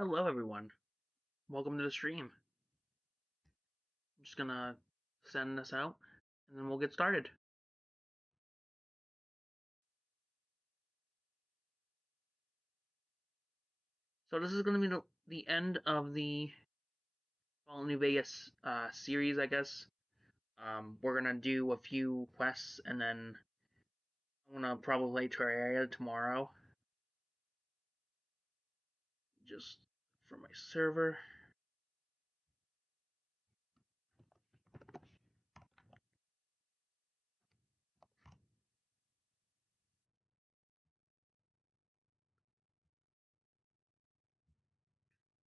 Hello, everyone. Welcome to the stream. I'm just gonna send this out and then we'll get started. So, this is gonna be the end of the Fallout New Vegas series, I guess. We're gonna do a few quests and then I'm gonna probably play Terraria tomorrow. Just for my server.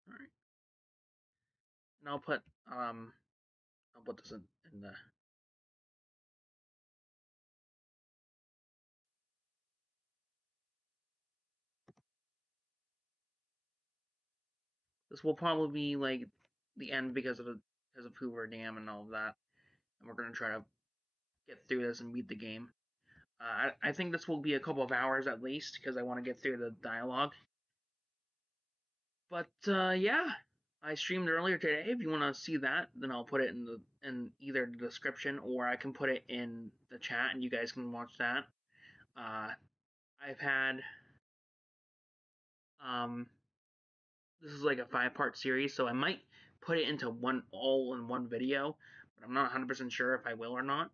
Alright. And I'll put this in the this will probably be like the end because of Hoover Dam and all of that. And we're gonna try to get through this and beat the game. I think this will be a couple of hours at least because I want to get through the dialogue. But yeah, I streamed earlier today. If you want to see that, then I'll put it in either the description or I can put it in the chat and you guys can watch that. I've had this is like a 5-part series, so I might put it into all in one video, but I'm not 100% sure if I will or not.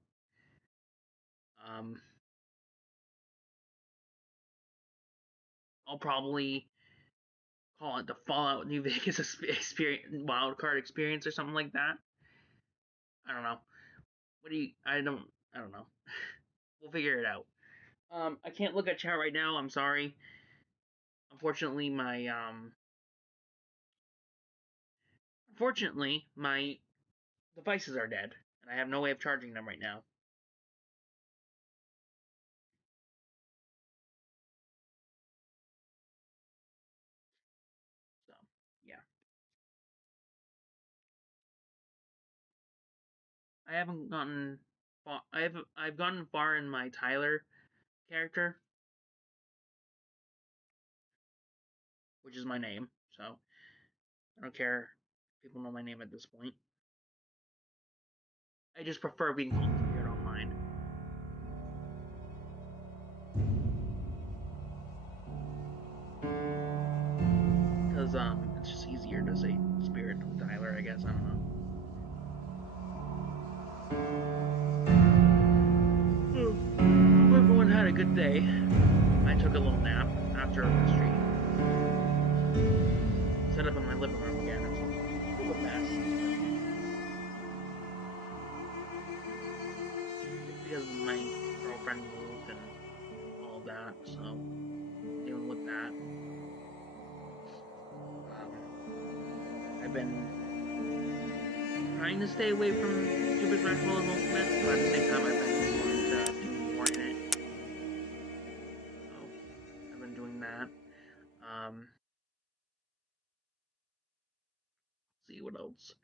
I'll probably call it the Fallout New Vegas experience, wildcard experience, or something like that. I don't know. I don't know. We'll figure it out. I can't look at chat right now. I'm sorry. Unfortunately, my devices are dead, and I have no way of charging them right now. So, yeah. I haven't gotten far. I've gotten far in my Tyler character, which is my name. So I don't care if people know my name at this point. I just prefer being called Spirit Online. Because it's just easier to say Spirit with Tyler, I guess. I don't know. Hope everyone had a good day. I took a little nap after the stream. Set up in my living room again. It's a little mess. Because my girlfriend moved and all of that, so dealing with that. I've been trying to stay away from Super Smash Bros. Ultimate, but at the same time I've been wanting to do more in it. So I've been doing that. See what else.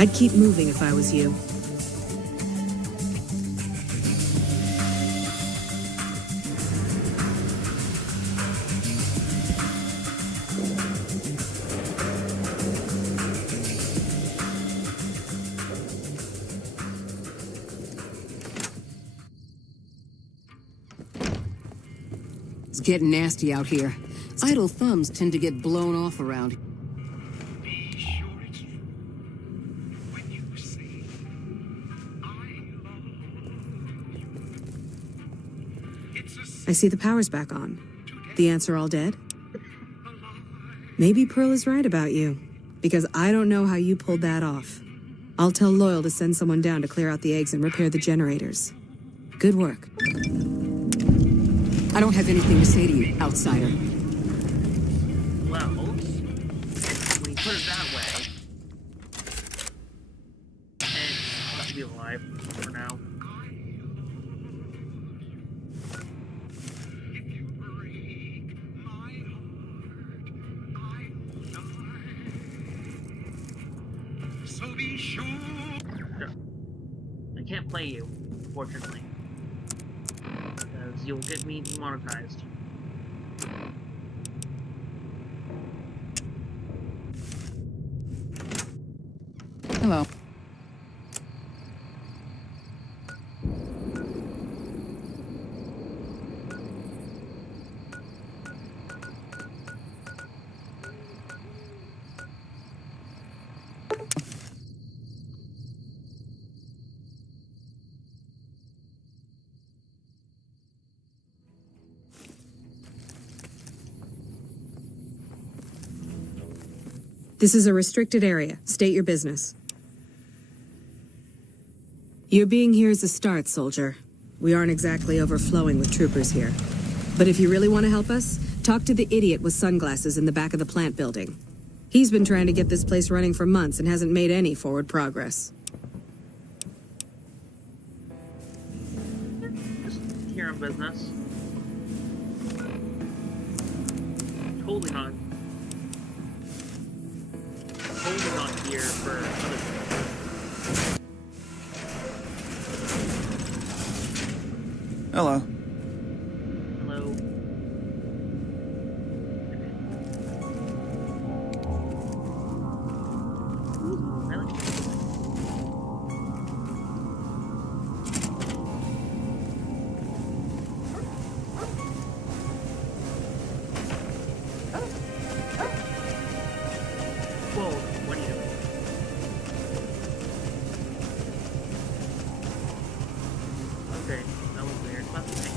I'd keep moving if I was you. It's getting nasty out here. Idle thumbs tend to get blown off around. Be sure it's true when you say, I love you. It's a I see the power's back on. The ants are all dead? Maybe Pearl is right about you, because I don't know how you pulled that off. I'll tell Loyal to send someone down to clear out the eggs and repair the generators. Good work. I don't have anything to say to you, outsider. Well, when you put it that way, and must be alive for now. If you break my heart, I will die. So be sure. I can't play you, unfortunately, because you'll get me demonetized. Hello. This is a restricted area. State your business. Your being here is a start, soldier. We aren't exactly overflowing with troopers here. But if you really want to help us, talk to the idiot with sunglasses in the back of the plant building. He's been trying to get this place running for months and hasn't made any forward progress. Just here on business. Totally not. Totally not here for other things. Hello. Hello. Ooh, I like this. Whoa, what are you doing? Okay, that was weird. That's okay.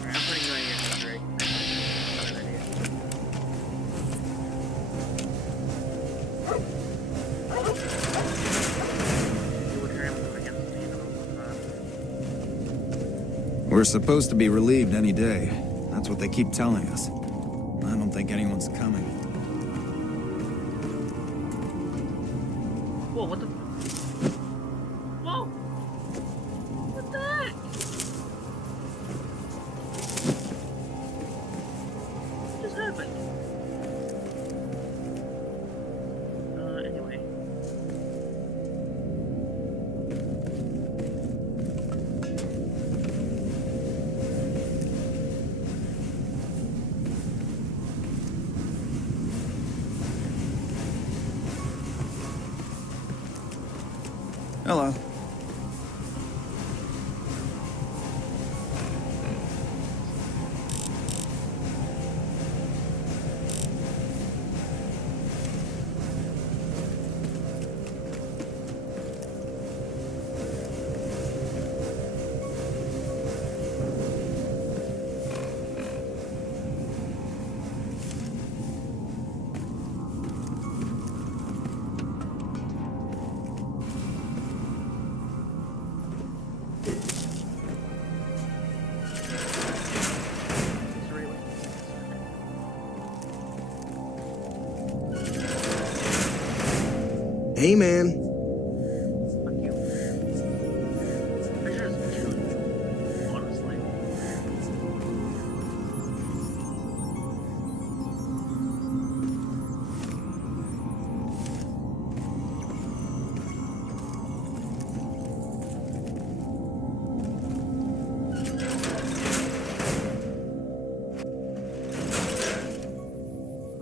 Alright, I'm putting you on your hand, Drake. That's a good idea. You would turn him against me, We're supposed to be relieved any day. That's what they keep telling us. I don't think anyone's coming. Whoa, what the? Whoa! What the heck? What just happened? Anyway. Hello. Hey, man. Fuck you. I should just kill you. Honestly.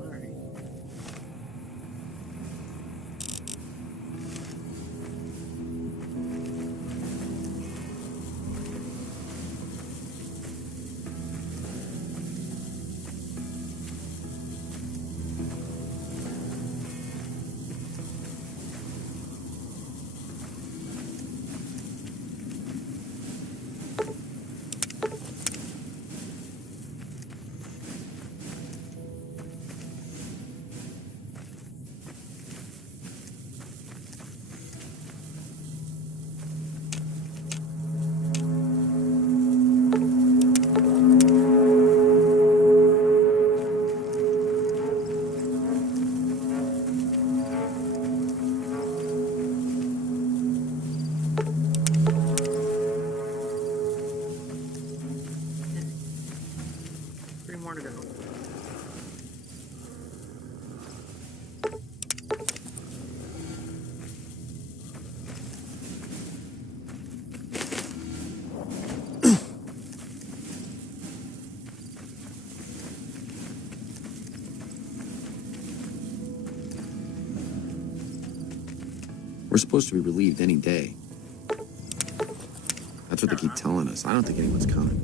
Alright. Three more to go. We're supposed to be relieved any day. That's what they keep telling us. I don't think anyone's coming.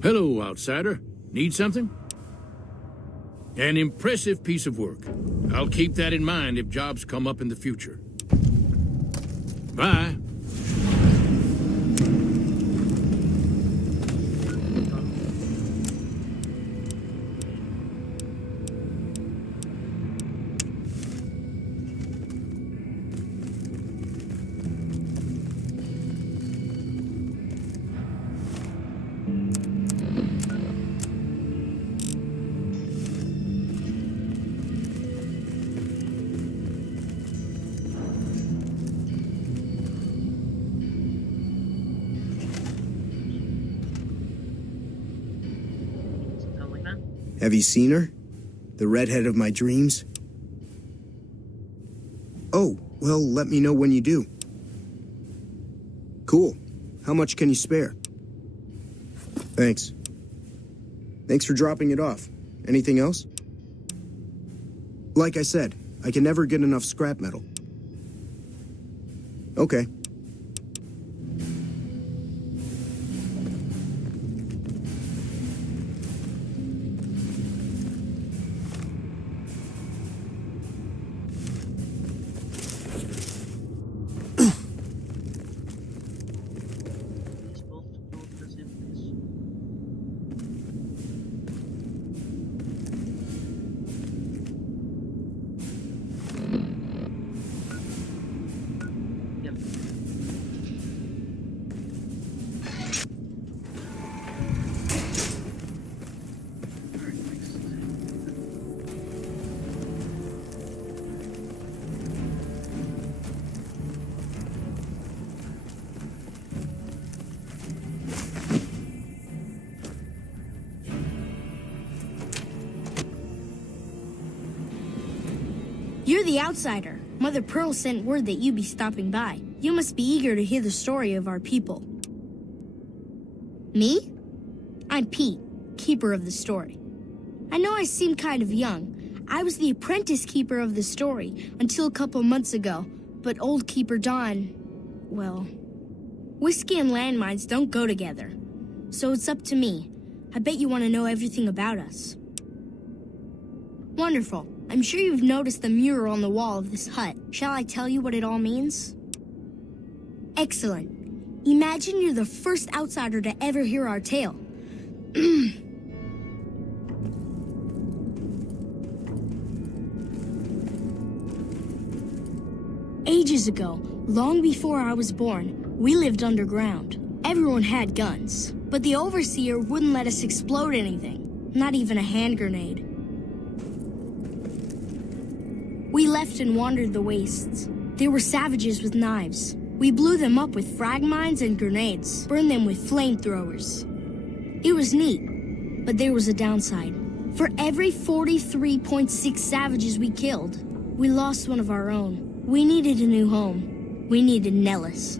Hello, outsider. Need something? An impressive piece of work. I'll keep that in mind if jobs come up in the future. Bye. Something like that. Have you seen her? The redhead of my dreams? Oh, well, let me know when you do. Cool. How much can you spare? Thanks. Thanks for dropping it off. Anything else? Like I said, I can never get enough scrap metal. Okay. You're the outsider. Mother Pearl sent word that you'd be stopping by. You must be eager to hear the story of our people. Me? I'm Pete, keeper of the story. I know I seem kind of young. I was the apprentice keeper of the story until a couple months ago, but old Keeper Don, well, whiskey and landmines don't go together. So it's up to me. I bet you want to know everything about us. Wonderful. I'm sure you've noticed the mural on the wall of this hut. Shall I tell you what it all means? Excellent. Imagine you're the first outsider to ever hear our tale. Ages ago, long before I was born, we lived underground. Everyone had guns, but the Overseer wouldn't let us explode anything, not even a hand grenade. We left and wandered the wastes. There were savages with knives. We blew them up with frag mines and grenades, burned them with flamethrowers. It was neat, but there was a downside. For every 43.6 savages we killed, we lost one of our own. We needed a new home. We needed Nellis.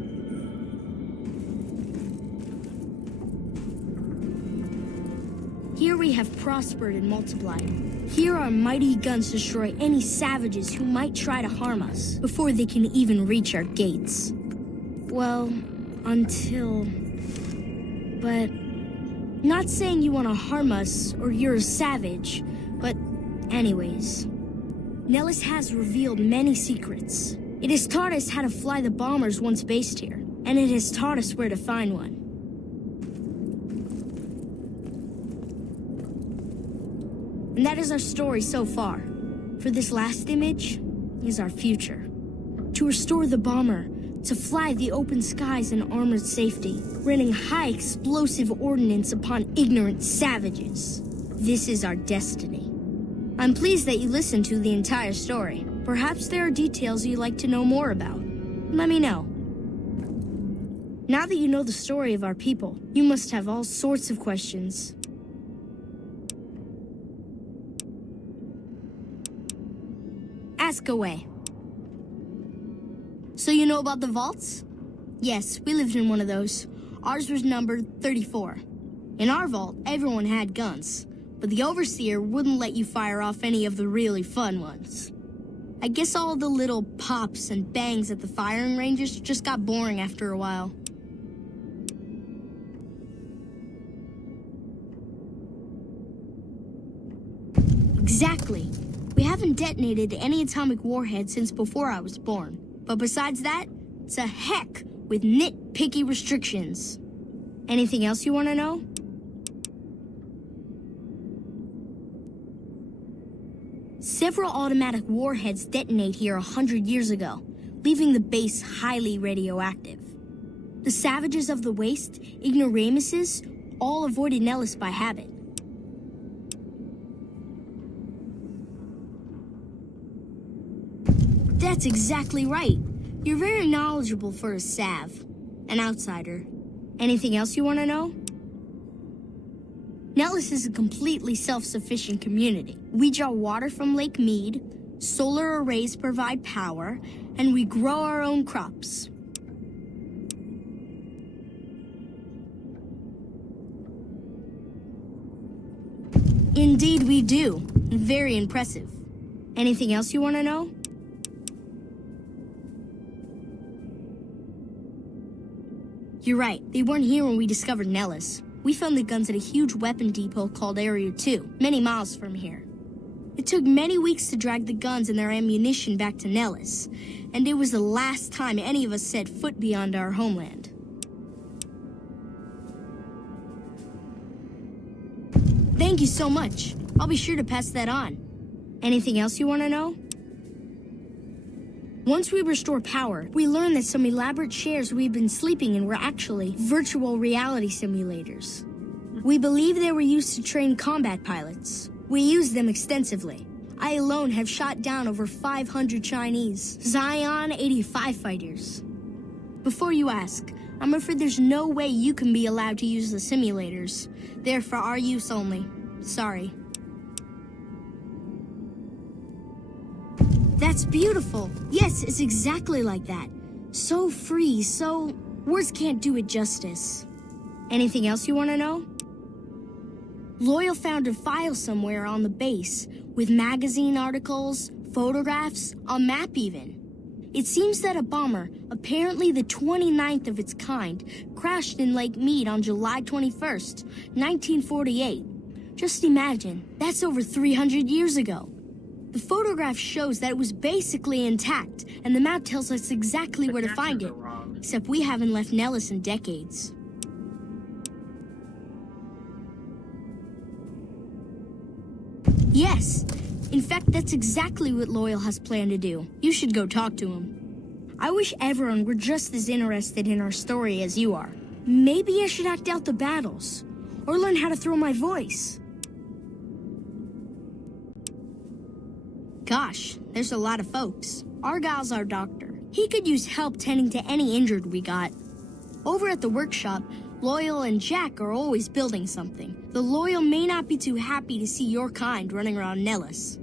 Here we have prospered and multiplied. Here our mighty guns destroy any savages who might try to harm us before they can even reach our gates. Well, until... But... Not saying you want to harm us or you're a savage, but anyways... Nellis has revealed many secrets. It has taught us how to fly the bombers once based here, and it has taught us where to find one. And that is our story so far. For this last image is our future. To restore the bomber, to fly the open skies in armored safety, raining high explosive ordnance upon ignorant savages. This is our destiny. I'm pleased that you listened to the entire story. Perhaps there are details you'd like to know more about. Let me know. Now that you know the story of our people, you must have all sorts of questions. Ask away. So you know about the vaults? Yes, we lived in one of those. Ours was numbered 34. In our vault, everyone had guns. But the Overseer wouldn't let you fire off any of the really fun ones. I guess all the little pops and bangs at the firing ranges just got boring after a while. Exactly. We haven't detonated any atomic warheads since before I was born. But besides that, it's a heck with nitpicky restrictions. Anything else you want to know? Several automatic warheads detonate here 100 years ago, leaving the base highly radioactive. The savages of the waste, ignoramuses, all avoided Nellis by habit. That's exactly right. You're very knowledgeable for a Sav, an outsider. Anything else you want to know? Nellis is a completely self-sufficient community. We draw water from Lake Mead, solar arrays provide power, and we grow our own crops. Indeed we do. Very impressive. Anything else you want to know? You're right, they weren't here when we discovered Nellis. We found the guns at a huge weapon depot called Area 2, many miles from here. It took many weeks to drag the guns and their ammunition back to Nellis, and it was the last time any of us set foot beyond our homeland. Thank you so much. I'll be sure to pass that on. Anything else you want to know? Once we restore power, we learned that some elaborate chairs we've been sleeping in were actually virtual reality simulators. We believe they were used to train combat pilots. We used them extensively. I alone have shot down over 500 Chinese Zion 85 fighters. Before you ask, I'm afraid there's no way you can be allowed to use the simulators. They're for our use only. Sorry. That's beautiful. Yes, it's exactly like that. So free, so... Words can't do it justice. Anything else you want to know? Loyal found a file somewhere on the base, with magazine articles, photographs, a map even. It seems that a bomber, apparently the 29th of its kind, crashed in Lake Mead on July 21st, 1948. Just imagine, that's over 300 years ago. The photograph shows that it was basically intact, and the map tells us exactly where to find it. Except we haven't left Nellis in decades. Yes. In fact, that's exactly what Loyal has planned to do. You should go talk to him. I wish everyone were just as interested in our story as you are. Maybe I should act out the battles, or learn how to throw my voice. Gosh, there's a lot of folks. Argyle's our doctor. He could use help tending to any injured we got. Over at the workshop, Loyal and Jack are always building something. The Loyal may not be too happy to see your kind running around Nellis.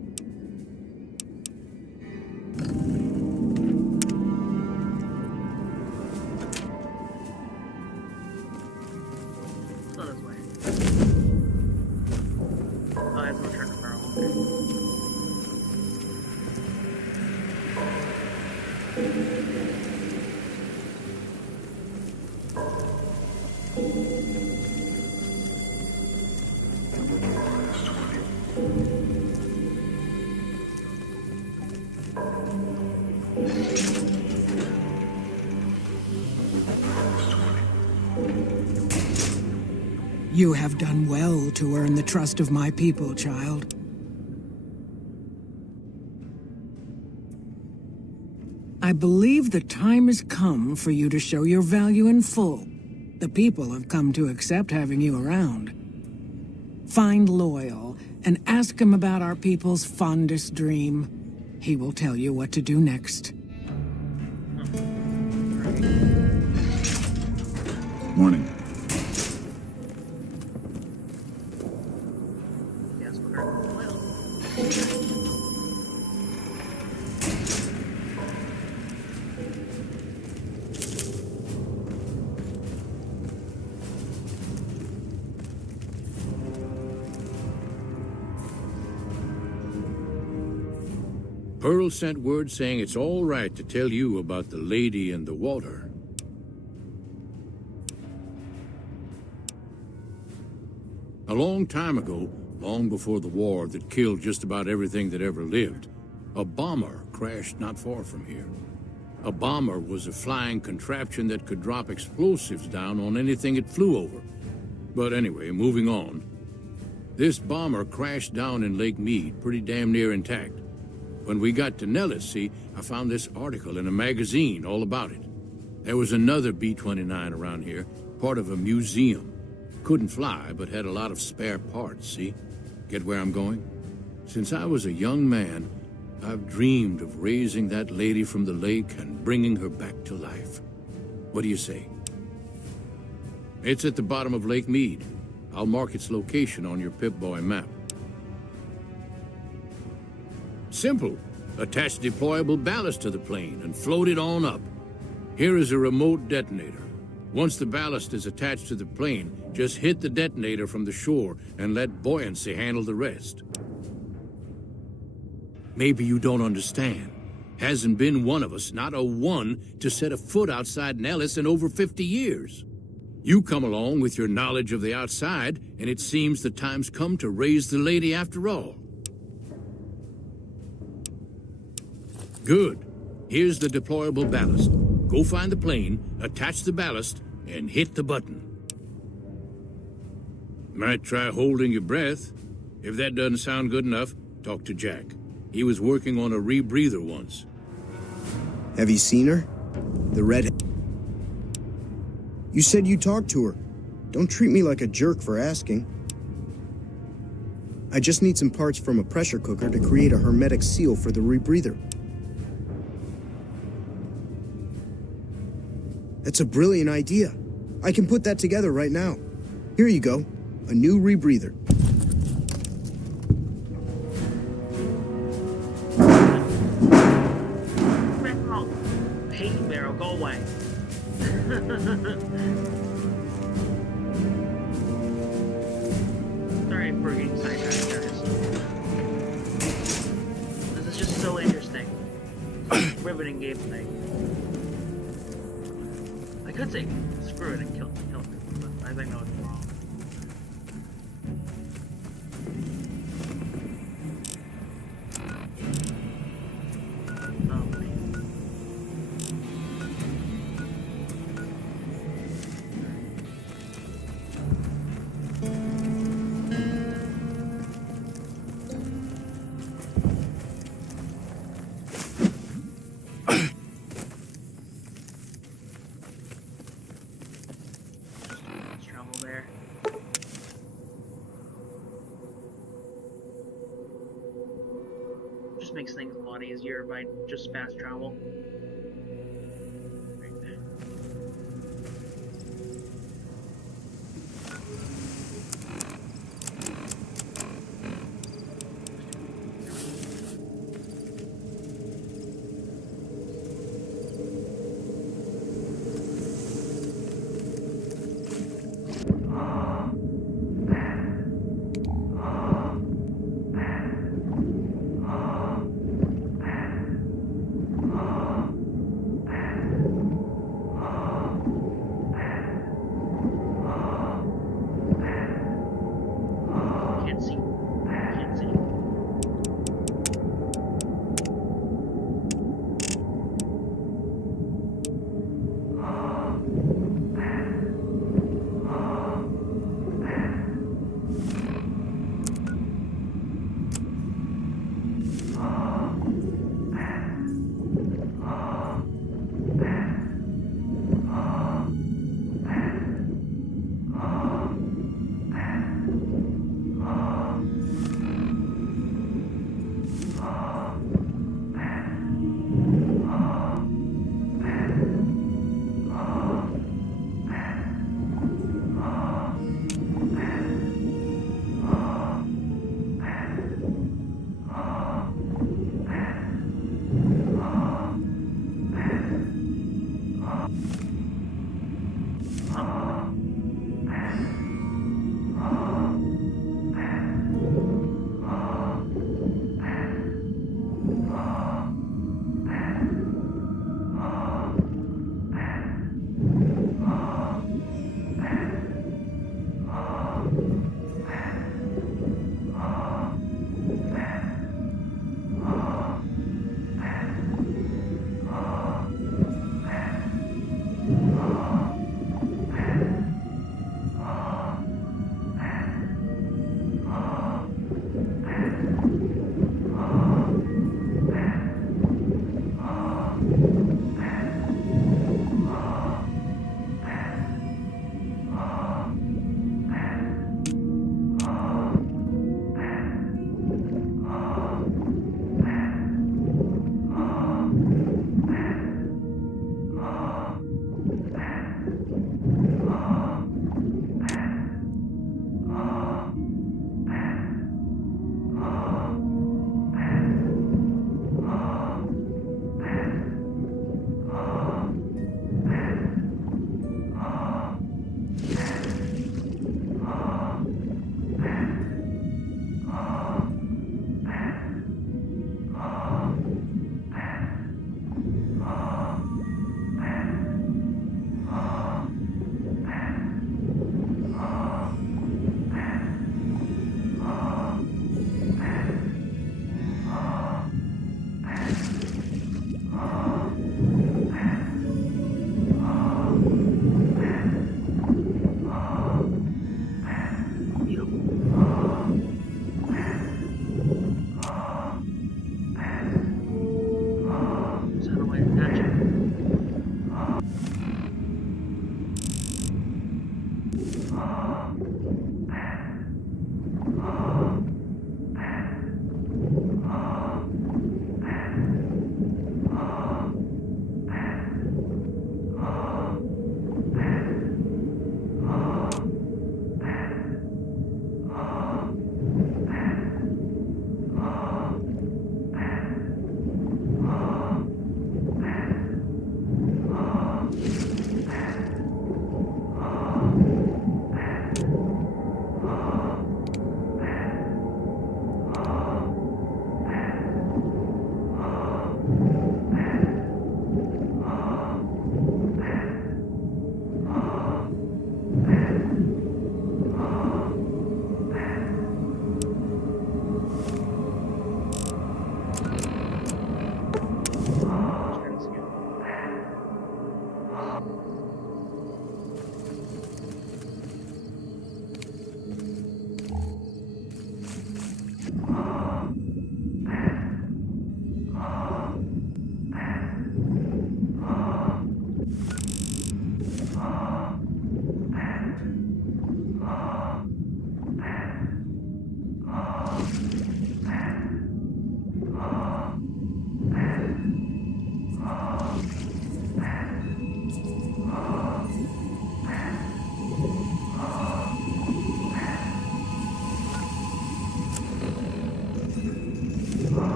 Let's go this way. Oh, I have to return the barrel. You have done well to earn the trust of my people, child. I believe the time has come for you to show your value in full. The people have come to accept having you around. Find Loyal and ask him about our people's fondest dream. He will tell you what to do next. Morning. Yes, we're going. Well. Pearl sent word saying it's all right to tell you about the lady in the water. A long time ago, long before the war that killed just about everything that ever lived, a bomber crashed not far from here. A bomber was a flying contraption that could drop explosives down on anything it flew over. But anyway, moving on. This bomber crashed down in Lake Mead, pretty damn near intact. When we got to Nellis, see, I found this article in a magazine all about it. There was another B-29 around here, part of a museum. Couldn't fly, but had a lot of spare parts, see? Get where I'm going? Since I was a young man, I've dreamed of raising that lady from the lake and bringing her back to life. What do you say? It's at the bottom of Lake Mead. I'll mark its location on your Pip-Boy map. Simple. Attach deployable ballast to the plane and float it on up. Here is a remote detonator. Once the ballast is attached to the plane, just hit the detonator from the shore and let buoyancy handle the rest. Maybe you don't understand. Hasn't been one of us, not a one, to set a foot outside Nellis in over 50 years. You come along with your knowledge of the outside, and it seems the time's come to raise the lady after all. Good. Here's the deployable ballast. Go find the plane, attach the ballast, and hit the button. Might try holding your breath. If that doesn't sound good enough, talk to Jack. He was working on a rebreather once. Have you seen her? The redhead. You said you talked to her. Don't treat me like a jerk for asking. I just need some parts from a pressure cooker to create a hermetic seal for the rebreather. That's a brilliant idea. I can put that together right now. Here you go. A new rebreather. away. Sorry for getting sidetracked, guys. This is just so interesting. Riveting gameplay. I could say screw it and kill it, but I think that was wrong. Oh, man. Let's travel there. Just makes things a lot easier by just fast travel. Right there.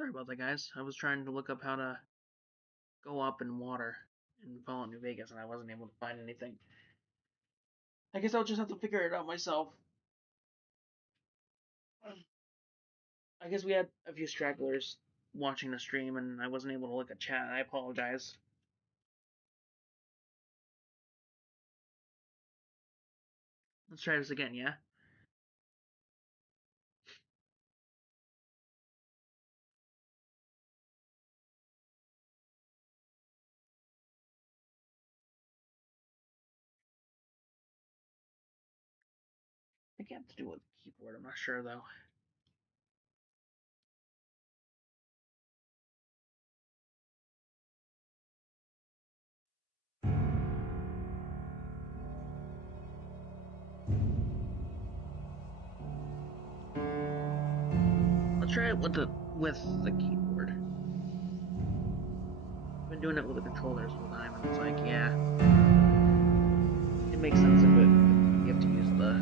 Sorry about that, guys. I was trying to look up how to go up in water in Fallout New Vegas, and I wasn't able to find anything. I guess I'll just have to figure it out myself. I guess we had a few stragglers watching the stream, and I wasn't able to look at chat. I apologize. Let's try this again, yeah? I think I have to do it with the keyboard. I'm not sure, though. Let's try it with the keyboard. I've been doing it with the controllers all the time, and it's like, yeah, it makes sense if you have to use the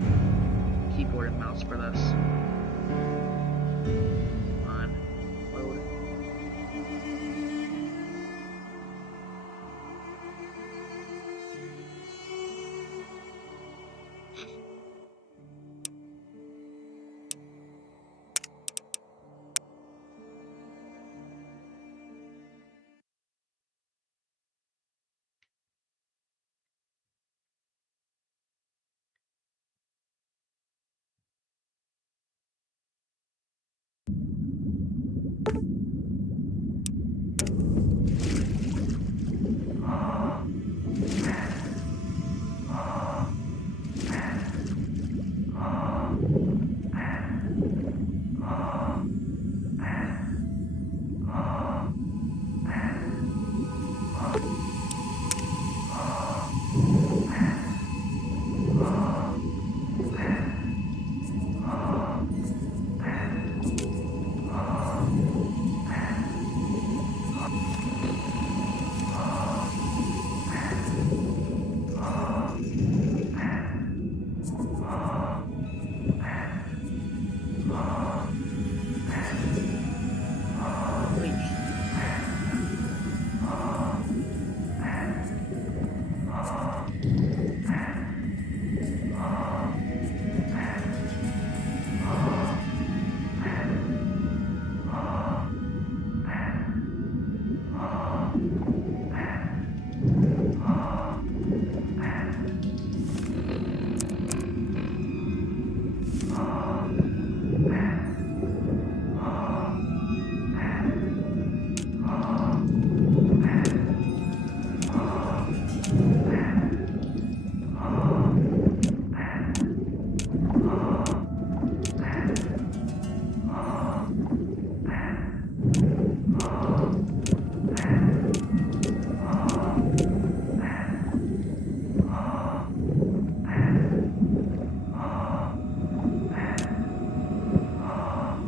keyboard and mouse for this. Come on, load.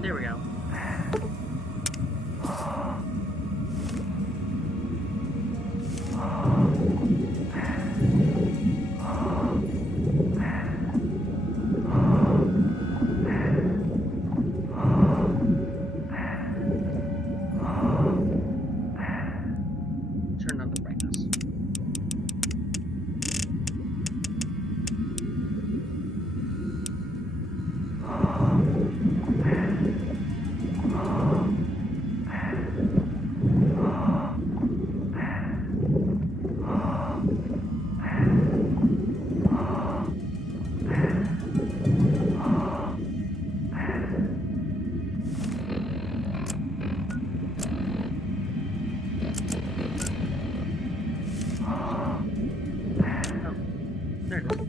There we go. Turn on the brightness. There it is.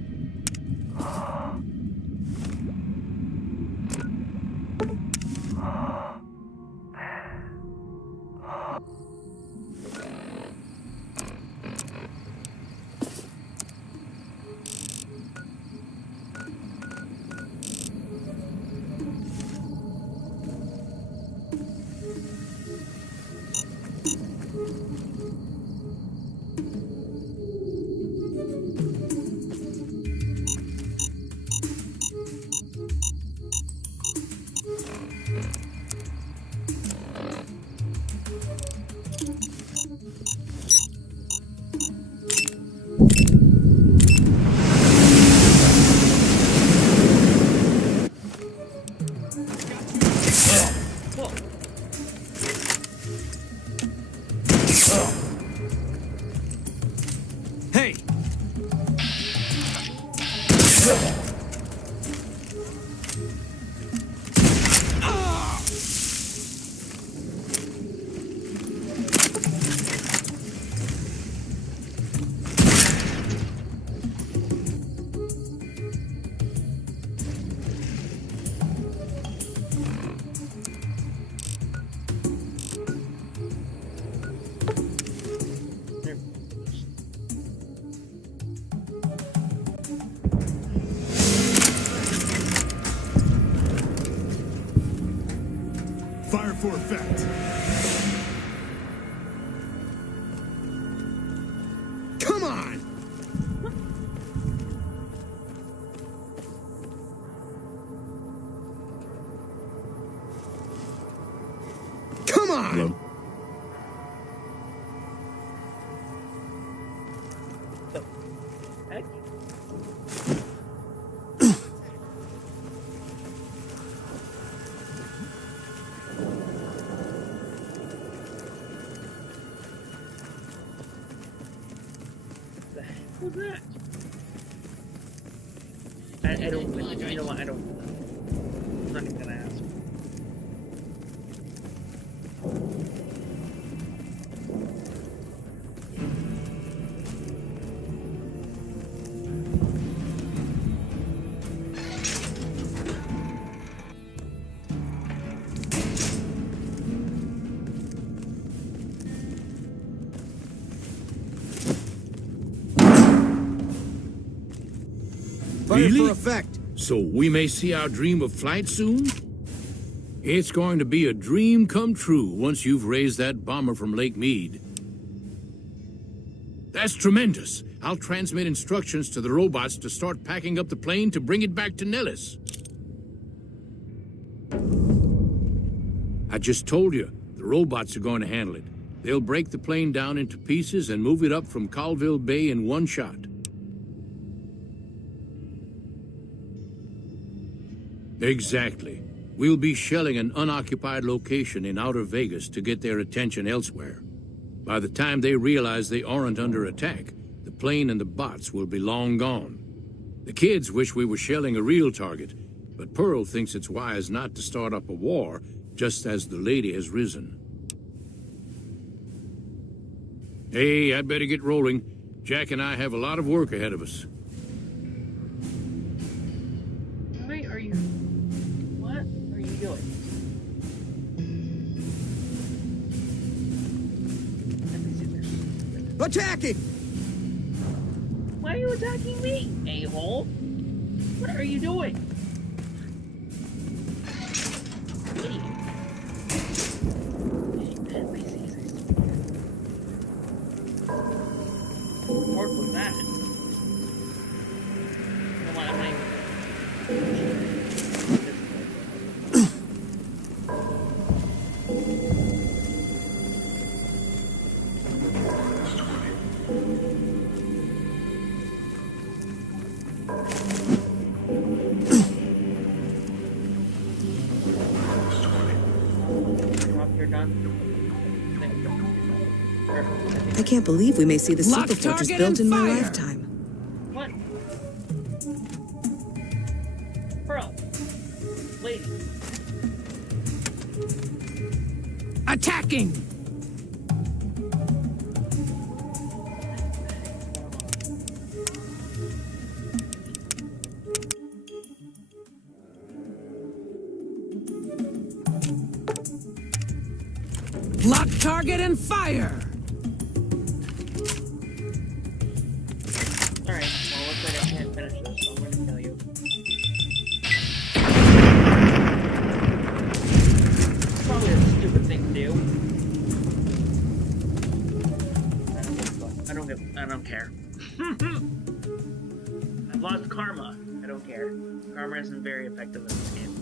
Fire for effect. Come on! Come on! Hello? Heck? The heck was that? I don't, you know what, I don't, I'm not even gonna ask. Fire Really? for effect. So we may see our dream of flight soon? It's going to be a dream come true once you've raised that bomber from Lake Mead. That's tremendous. I'll transmit instructions to the robots to start packing up the plane to bring it back to Nellis. I just told you, the robots are going to handle it. They'll break the plane down into pieces and move it up from Colville Bay in one shot. Exactly. We'll be shelling an unoccupied location in outer Vegas to get their attention elsewhere. By the time they realize they aren't under attack, the plane and the bots will be long gone. The kids wish we were shelling a real target, but Pearl thinks it's wise not to start up a war just as the lady has risen. Hey, I'd better get rolling. Jack and I have a lot of work ahead of us. Wait, are you... What are you doing? Let me see this. Attacking! Why are you attacking me, a-hole? What are you doing? Idiot. My Caesars. What was that? You know what, I'm not even... You're done. There you go. Perfect. I can't believe we may see the Lock, super fortress target, built in and my fire. lifetime. What? Pearl. Lady. Attacking! Lock, target, and fire! Alright, well, looks like I can't finish this, so I'm gonna kill you. It's probably a stupid thing to do. I don't care. I've lost karma. I don't care. Karma isn't very effective in this game.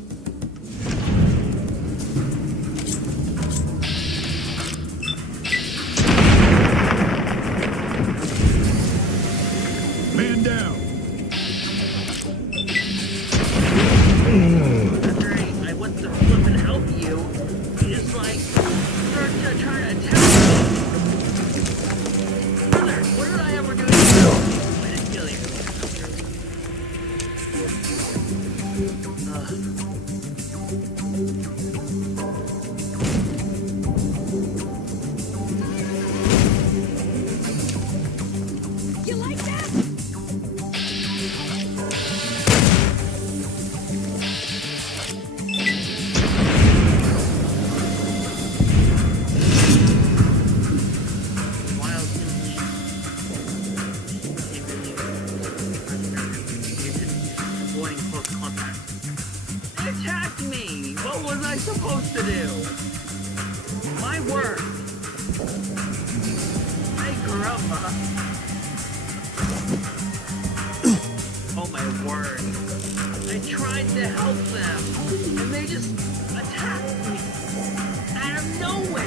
Man down. After I went to flip and help you, you just like started trying to attack me. Brother, what did I ever do to you? I didn't kill you. Oh my word. I tried to help them, and they just attacked me out of nowhere.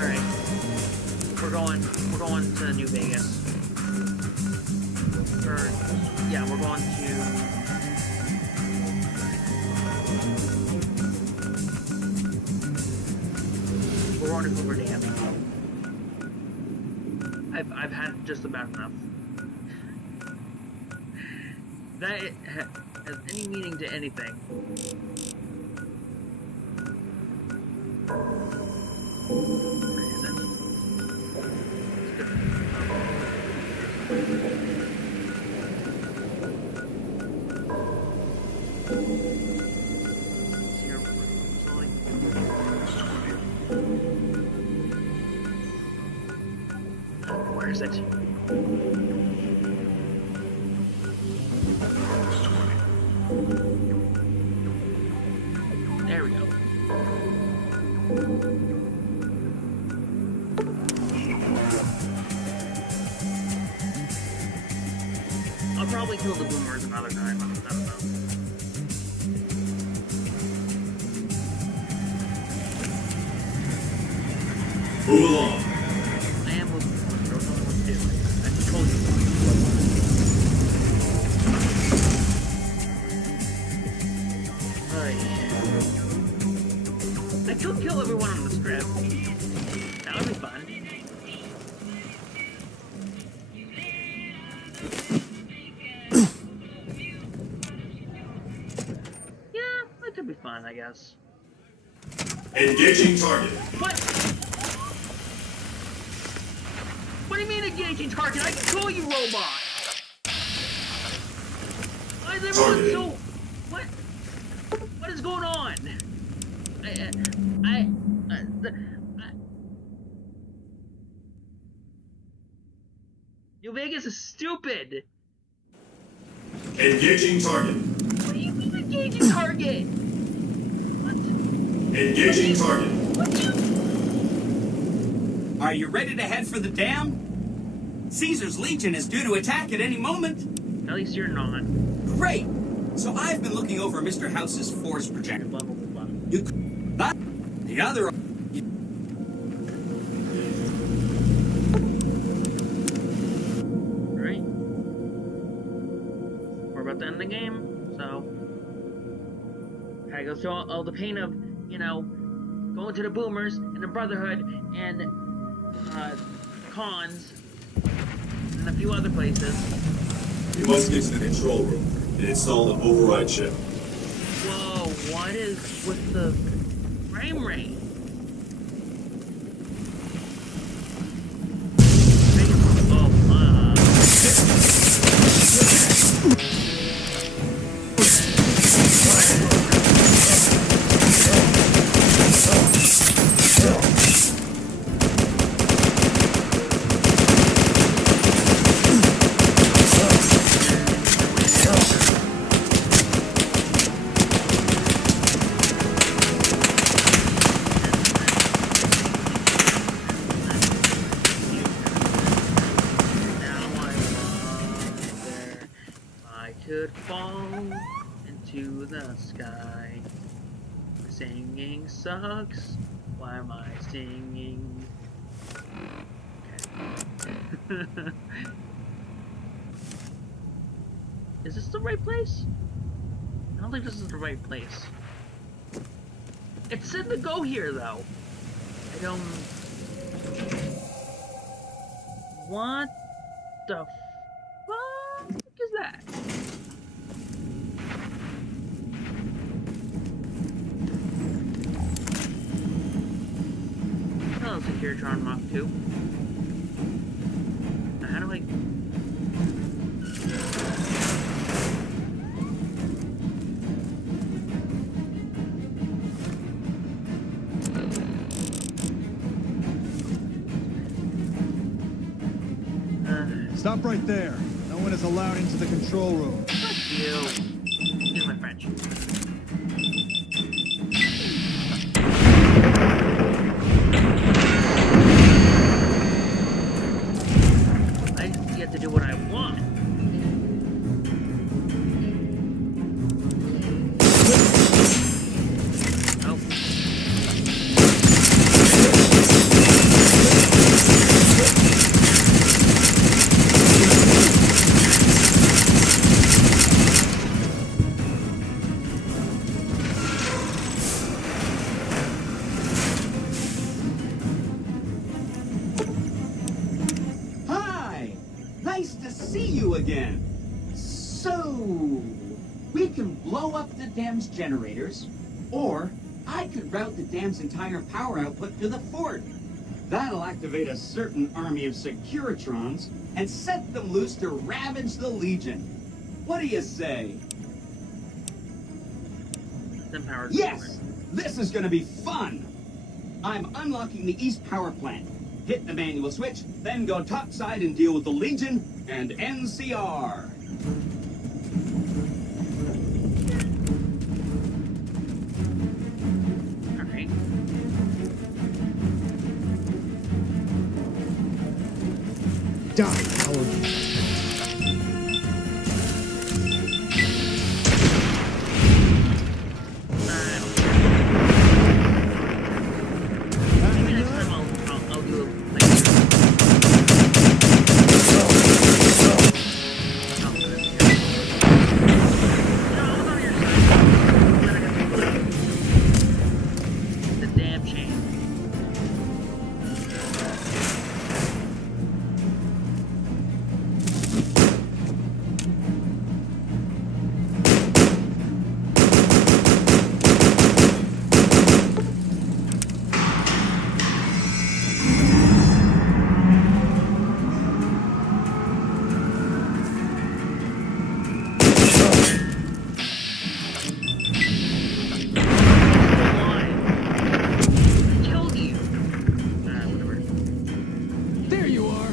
Alright. We're going to New Vegas. Yeah, we're going to Hoover Dam. I've had just about enough. That it has any meaning to anything. Where is it? Where is it? There we go. I'll probably kill the boomers another time. I don't know. Move along. I am moving forward. I don't know what to do. I control you. I could kill everyone on the strip. That would be fun. Yeah, that could be fun, I guess. Engaging target. What? What do you mean engaging target? I control you, robot! Why is everyone so... What? What is going on? New Vegas is stupid! Engaging target. What do you mean engaging target? What? Engaging target. What you... Are you ready to head for the dam? Caesar's Legion is due to attack at any moment. At least you're not. Great! So I've been looking over Mr. House's force projector. Blah, blah, blah, blah. You but the other... Right? We're about to end the game, so... I go through all the pain of, you know, going to the Boomers and the Brotherhood and Cons and a few other places. You must get to the control room and install an override chip. Whoa, what is with the frame rate? Could fall into the sky. Singing sucks. Why am I singing? Okay. Is this the right place? I don't think this is the right place. It said to go here though. I don't... What the fuck is that? Hello, Securitron Mach 2. Now, how do I... Stop right there. No one is allowed into the control room. Fuck you. Excuse my French. I get to do what I want. Oh. Hi! Nice to see you again. So, we can blow up the dam's generators, or I could route the dam's entire power output to the fort. That'll activate a certain army of Securitrons and set them loose to ravage the Legion. What do you say? Then power. Yes! This is gonna be fun! I'm unlocking the East Power Plant. Hit the manual switch, then go topside and deal with the Legion and NCR. Alright. Die, coward. Maybe next time I'll do a the damn shame. I killed you. Whatever. There you are.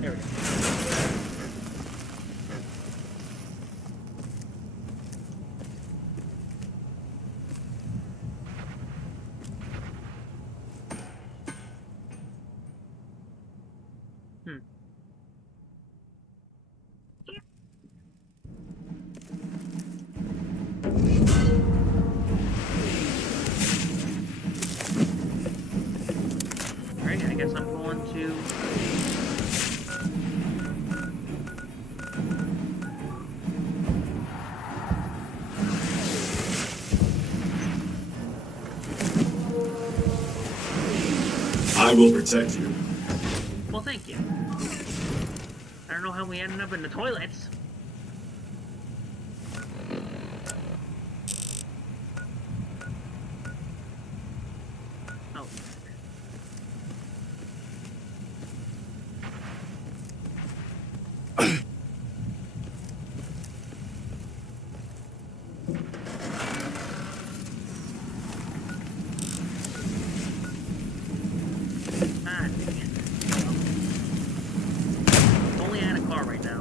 There we go. Alright, I guess I'm going to... I will protect you. Well, thank you. I don't know how we ended up in the toilets. Oh. Ah, dang it. If only I had a car right now.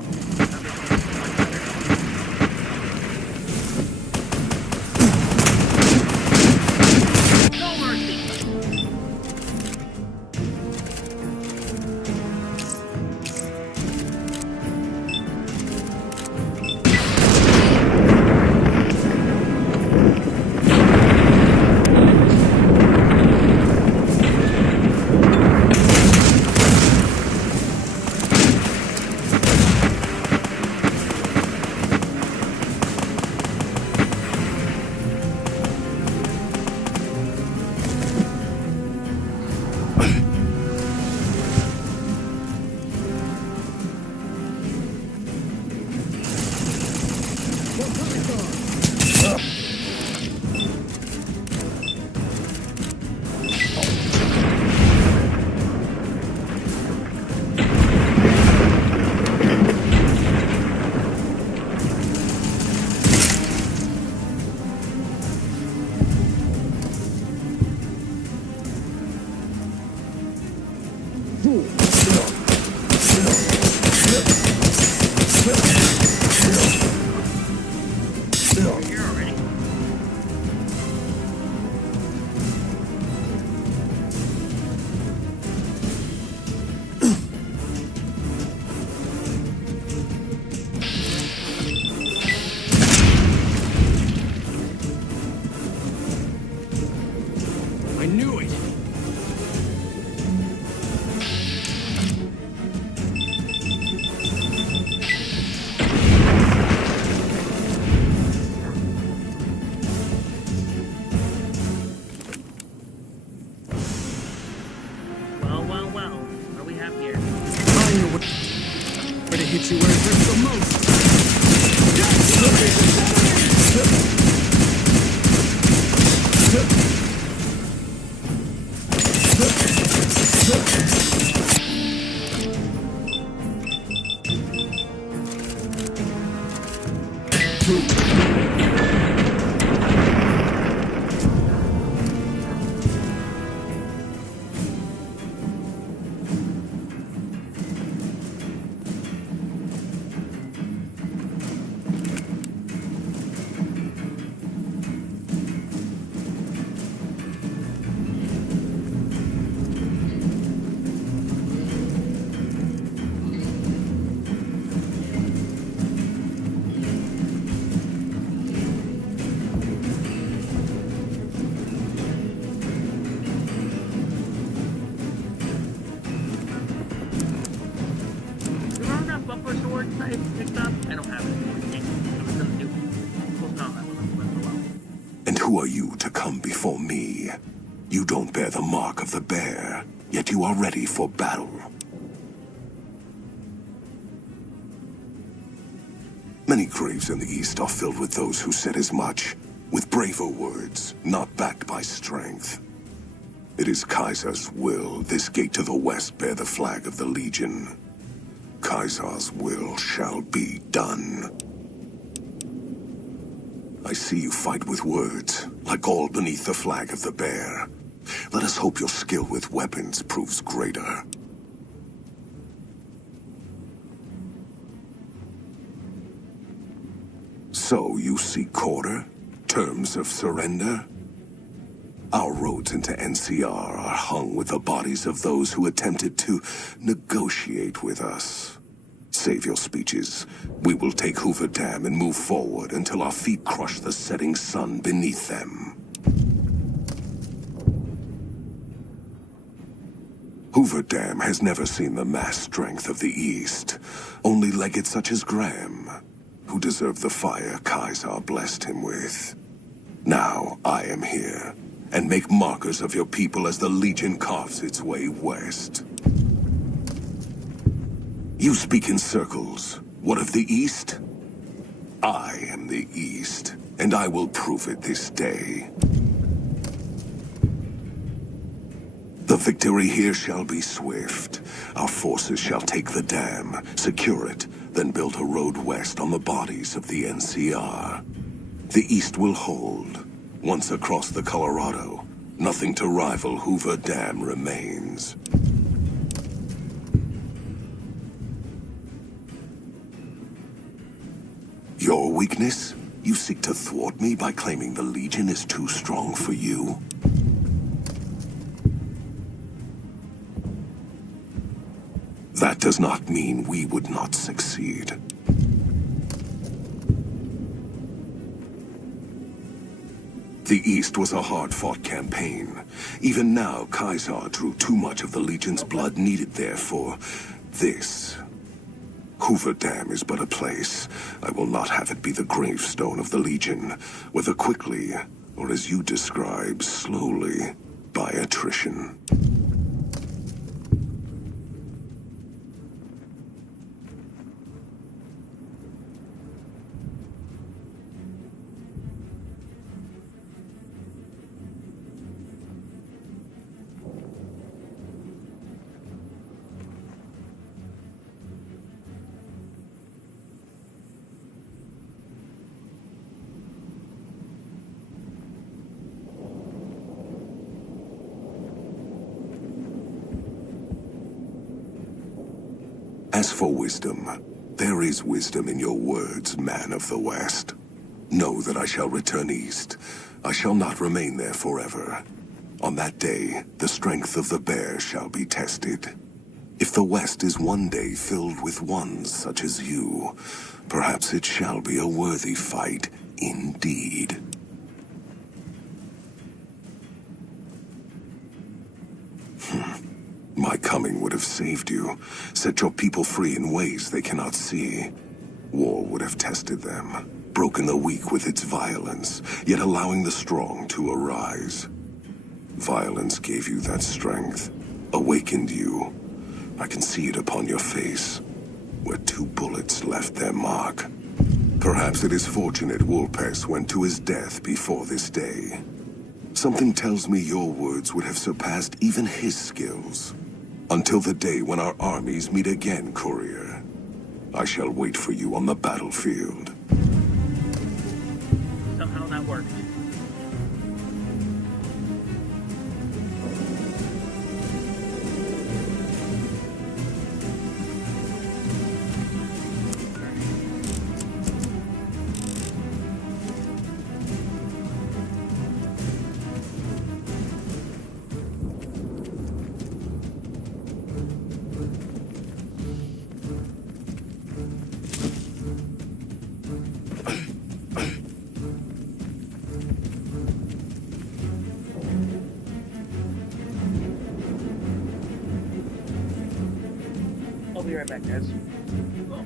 Here already. I knew it! Well, well, well. What do we have here? Find a way to hit you where it hurts the most. Do you remember that bumper sword I picked up? I don't have it anymore. Dang it. I was gonna do close combat with it, but oh well. And who are you to come before me? You don't bear the mark of the bear, yet you are ready for battle. Many graves in the East are filled with those who said as much, with braver words, not backed by strength. It is Kaiser's will this gate to the west bear the flag of the Legion. Kaiser's will shall be done. I see you fight with words, like all beneath the flag of the bear. Let us hope your skill with weapons proves greater. So you seek quarter? Terms of surrender? Our roads into NCR are hung with the bodies of those who attempted to negotiate with us. Save your speeches. We will take Hoover Dam and move forward until our feet crush the setting sun beneath them. Hoover Dam has never seen the mass strength of the East. Only legates such as Graham, who deserve the fire Kaiser blessed him with. Now I am here, and make markers of your people as the Legion carves its way west. You speak in circles. What of the East? I am the East, and I will prove it this day. The victory here shall be swift. Our forces shall take the dam, secure it, then build a road west on the bodies of the NCR. The East will hold. Once across the Colorado, nothing to rival Hoover Dam remains. Your weakness? You seek to thwart me by claiming the Legion is too strong for you? That does not mean we would not succeed. The East was a hard-fought campaign. Even now, Kaiser drew too much of the Legion's blood needed there for this. Hoover Dam is but a place. I will not have it be the gravestone of the Legion, whether quickly, or as you describe, slowly, by attrition. As for wisdom, there is wisdom in your words, man of the West. Know that I shall return east. I shall not remain there forever. On that day, the strength of the bear shall be tested. If the West is one day filled with ones such as you, perhaps it shall be a worthy fight indeed. My coming would have saved you, set your people free in ways they cannot see. War would have tested them, broken the weak with its violence, yet allowing the strong to arise. Violence gave you that strength, awakened you. I can see it upon your face, where 2 bullets left their mark. Perhaps it is fortunate Wolpes went to his death before this day. Something tells me your words would have surpassed even his skills. Until the day when our armies meet again, courier. I shall wait for you on the battlefield. Somehow that worked. I'll be right back, guys. Oh.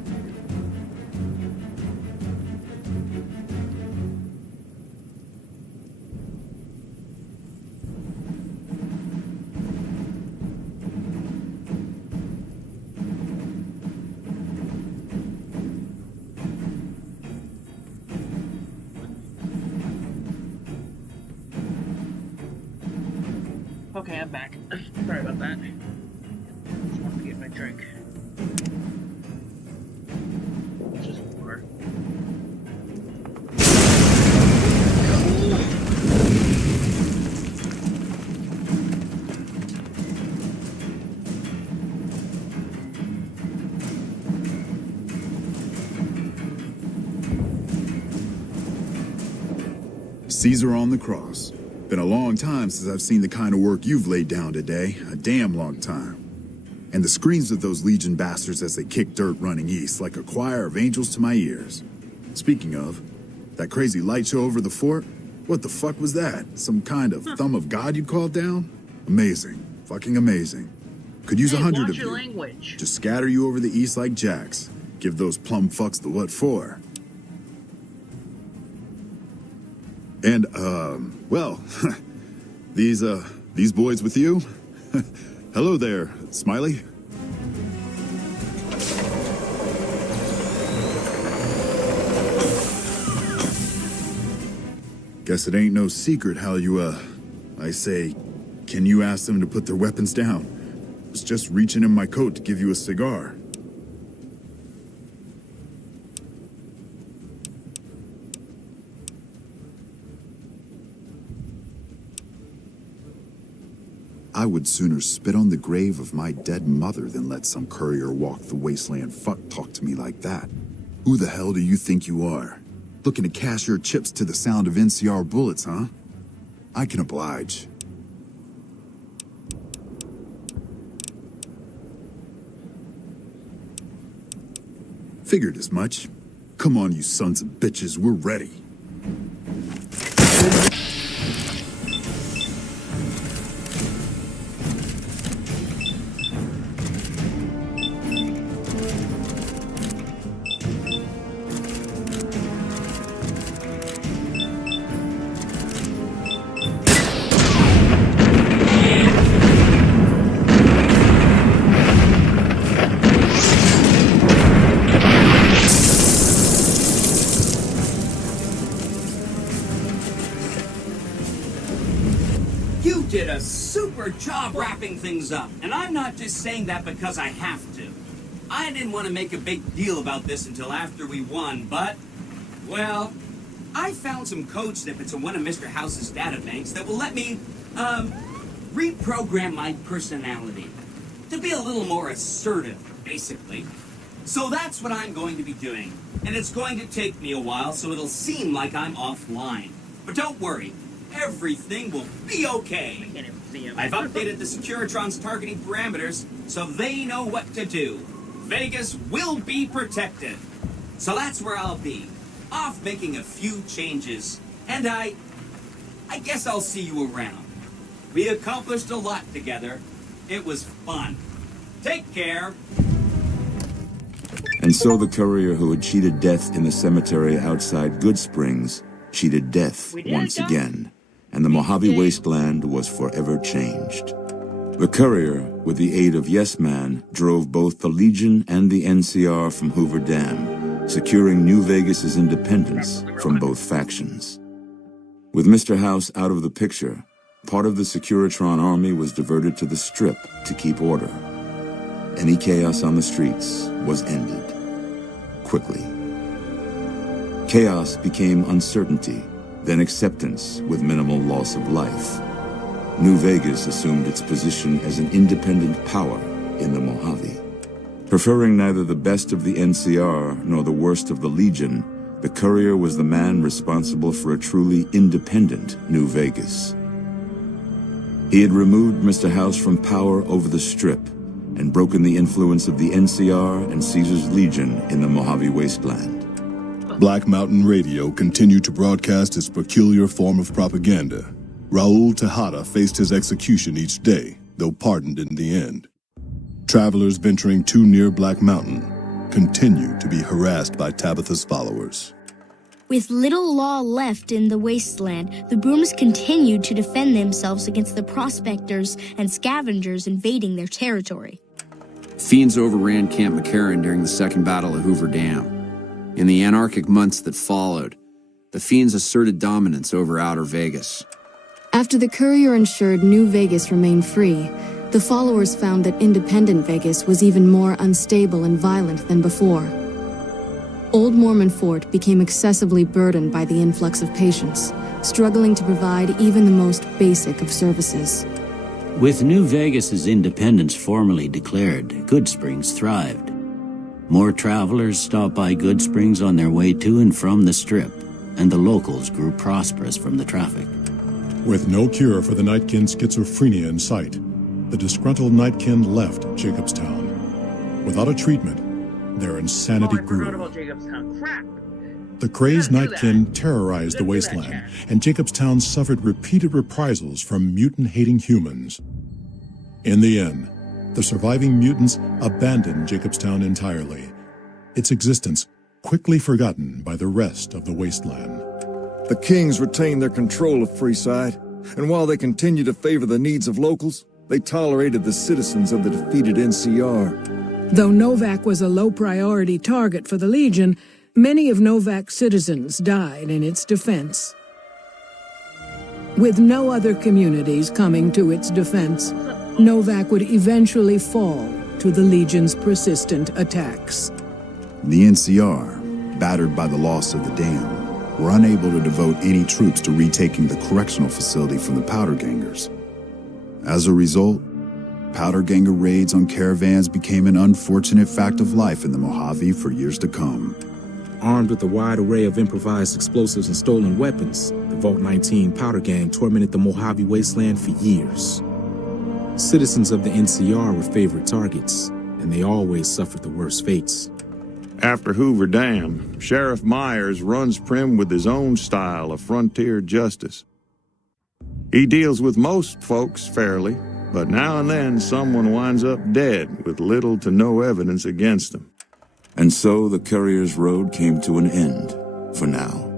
Okay, I'm back. Sorry about that. Just wanted to get my drink. Just water. Caesar on the cross. Been a long time since I've seen the kind of work you've laid down today. A damn long time. And the screams of those Legion bastards as they kick dirt running east like a choir of angels to my ears. Speaking of, that crazy light show over the fort? What the fuck was that? Some kind of thumb of God you called down? Amazing. Fucking amazing. Could use 100 of you. Language. Just scatter you over the east like jacks. Give those plum fucks the what for. And, well, these boys with you? Hello there, Smiley. Guess it ain't no secret how you, I say, can you ask them to put their weapons down? Was just reaching in my coat to give you a cigar. I would sooner spit on the grave of my dead mother than let some courier walk the wasteland fuck talk to me like that. Who the hell do you think you are? Looking to cash your chips to the sound of NCR bullets, huh? I can oblige. Figured as much. Come on, you sons of bitches, we're ready. Did a super job wrapping things up. And I'm not just saying that because I have to. I didn't want to make a big deal about this until after we won, but, well, I found some code snippets in one of Mr. House's databanks that will let me, reprogram my personality to be a little more assertive. basically. So that's what I'm going to be doing. And it's going to take me a while, so it'll seem like I'm offline. But don't worry, everything will be okay. I've updated the Securitron's targeting parameters, so they know what to do. Vegas will be protected. So that's where I'll be, off making a few changes. And I guess I'll see you around. We accomplished a lot together. It was fun. Take care. And so the courier who had cheated death in the cemetery outside Goodsprings cheated death once again, and the Mojave Wasteland was forever changed. The courier, with the aid of Yes Man, drove both the Legion and the NCR from Hoover Dam, securing New Vegas's independence from both factions. With Mr. House out of the picture, part of the Securitron army was diverted to the Strip to keep order. Any chaos on the streets was ended. Quickly. Chaos became uncertainty, then acceptance with minimal loss of life. New Vegas assumed its position as an independent power in the Mojave. Preferring neither the best of the NCR nor the worst of the Legion, the courier was the man responsible for a truly independent New Vegas. He had removed Mr. House from power over the Strip and broken the influence of the NCR and Caesar's Legion in the Mojave Wasteland. Black Mountain Radio continued to broadcast its peculiar form of propaganda. Raul Tejada faced his execution each day, though pardoned in the end. Travelers venturing too near Black Mountain continued to be harassed by Tabitha's followers. With little law left in the wasteland, the Brooms continued to defend themselves against the prospectors and scavengers invading their territory. Fiends overran Camp McCarran during the Second Battle of Hoover Dam. In the anarchic months that followed, the Fiends asserted dominance over Outer Vegas. After the courier ensured New Vegas remained free, the followers found that independent Vegas was even more unstable and violent than before. Old Mormon Fort became excessively burdened by the influx of patients, struggling to provide even the most basic of services. With New Vegas's independence formally declared, Goodsprings thrived. More travelers stopped by Goodsprings on their way to and from the Strip, and the locals grew prosperous from the traffic. With no cure for the Nightkin schizophrenia in sight, the disgruntled Nightkin left Jacobstown. Without a treatment, their insanity grew. The crazed Nightkin terrorized the wasteland, and Jacobstown suffered repeated reprisals from mutant-hating humans. In the end, the surviving mutants abandoned Jacobstown entirely, its existence quickly forgotten by the rest of the wasteland. The Kings retained their control of Freeside, and while they continued to favor the needs of locals, they tolerated the citizens of the defeated NCR. Though Novak was a low-priority target for the Legion, many of Novak's citizens died in its defense. With no other communities coming to its defense, Novak would eventually fall to the Legion's persistent attacks. The NCR, battered by the loss of the dam, were unable to devote any troops to retaking the correctional facility from the Powder Gangers. As a result, Powder Ganger raids on caravans became an unfortunate fact of life in the Mojave for years to come. Armed with a wide array of improvised explosives and stolen weapons, the Vault 19 Powder Gang tormented the Mojave Wasteland for years. Citizens of the NCR were favorite targets, and they always suffered the worst fates. After Hoover Dam, Sheriff Myers runs Prim with his own style of frontier justice. He deals with most folks fairly, but now and then someone winds up dead with little to no evidence against them. And so the courier's road came to an end, for now.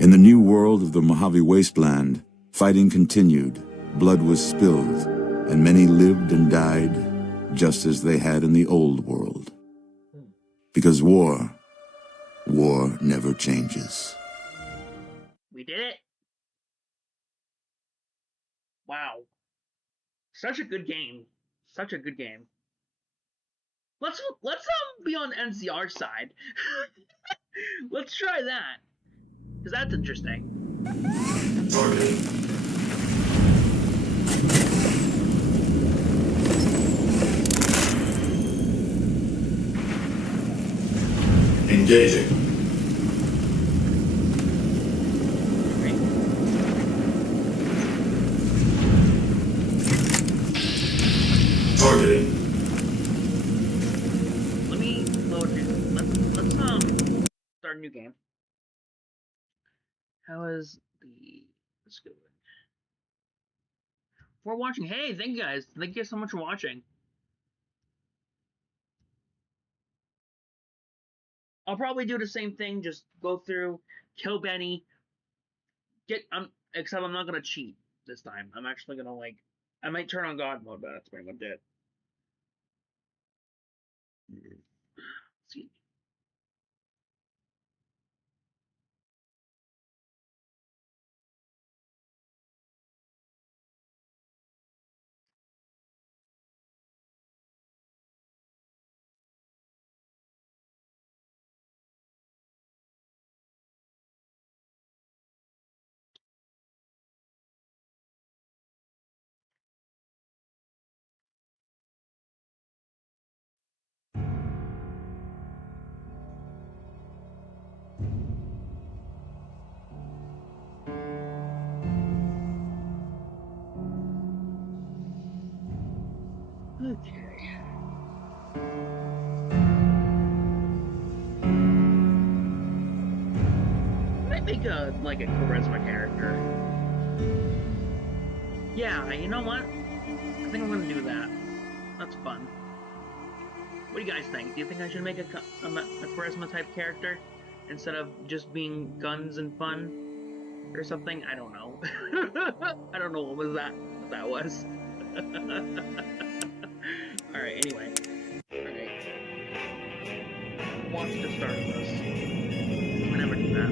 In the new world of the Mojave Wasteland, fighting continued, blood was spilled, and many lived and died just as they had in the old world. Because war never changes. We did it. Wow. Such a good game. Such a good game. Let's be on the NCR side. Let's try that. Because that's interesting. Engaging. Targeting. Let me load it. Let's start a new game. How is the... Let's go. For watching. Hey, thank you guys. Thank you so much for watching. I'll probably do the same thing. Just go through, kill Benny, except I'm not gonna cheat this time. I'm actually gonna I might turn on God mode, but that's pretty much it. Let's see. Okay. Might make a charisma character. Yeah, you know what? I think I'm gonna do that. That's fun. What do you guys think? Do you think I should make a charisma type character instead of just being guns and fun or something? I don't know. I don't know what that was. Alright, anyway. Alright. Watch the start of this. We never do that.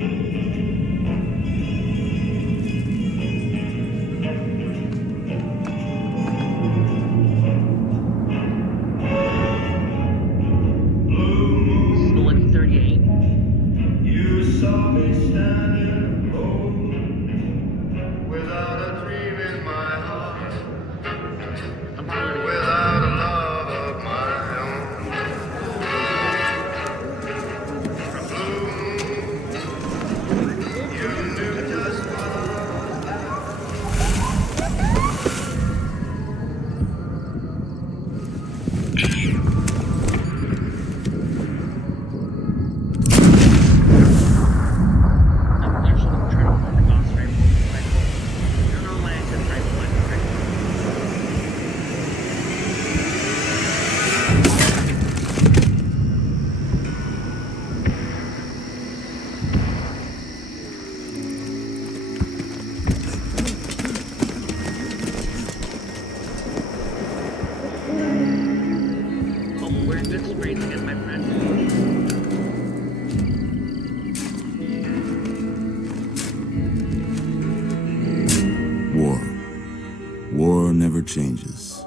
War never changes.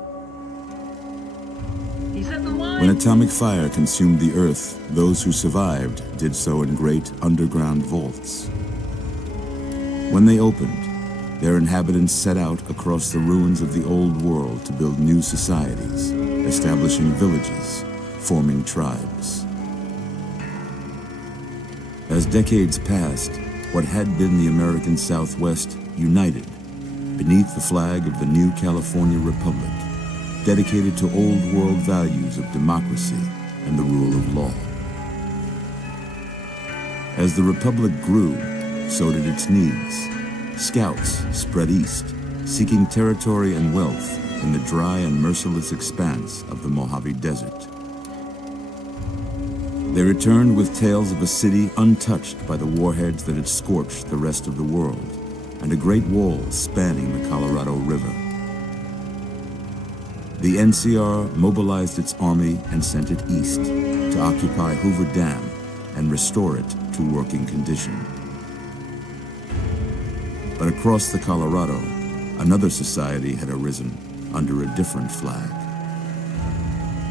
When atomic fire consumed the Earth, those who survived did so in great underground vaults. When they opened, their inhabitants set out across the ruins of the old world to build new societies, establishing villages, forming tribes. As decades passed, what had been the American Southwest united beneath the flag of the new California Republic, dedicated to old world values of democracy and the rule of law. As the Republic grew, so did its needs. Scouts spread east, seeking territory and wealth in the dry and merciless expanse of the Mojave Desert. They returned with tales of a city untouched by the warheads that had scorched the rest of the world, and a great wall spanning the Colorado River. The NCR mobilized its army and sent it east to occupy Hoover Dam and restore it to working condition. But across the Colorado, another society had arisen under a different flag.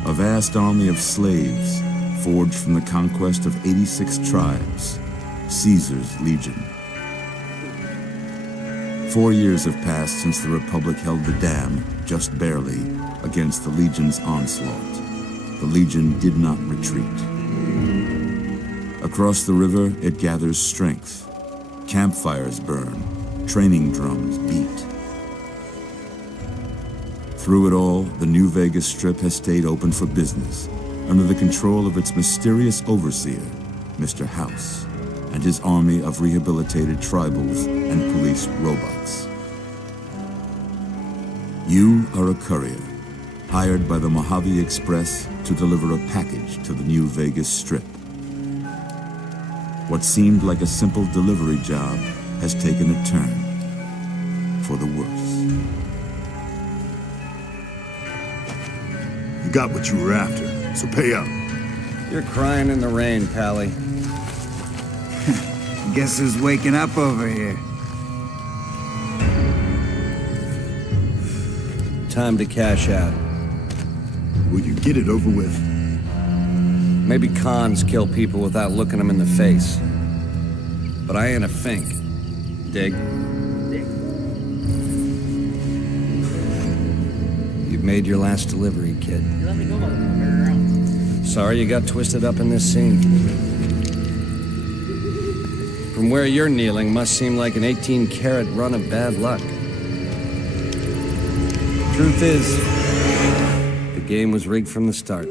A vast army of slaves forged from the conquest of 86 tribes, Caesar's Legion. 4 years have passed since the Republic held the dam, just barely, against the Legion's onslaught. The Legion did not retreat. A Across the river, it gathers strength. Campfires burn, training drums beat. Through it all, the New Vegas Strip has stayed open for business, under the control of its mysterious overseer, Mr. House, and his army of rehabilitated tribals and police robots. You are a courier, hired by the Mojave Express to deliver a package to the New Vegas Strip. What seemed like a simple delivery job has taken a turn for the worse. You got what you were after, so pay up. You're crying in the rain, Pally. Guess who's waking up over here? Time to cash out. Will you get it over with? Maybe cons kill people without looking them in the face. But I ain't a fink. Dig? You've made your last delivery, kid. You let me go, motherfucker. Sorry you got twisted up in this scene. From where you're kneeling must seem like an 18-carat run of bad luck. Truth is, the game was rigged from the start.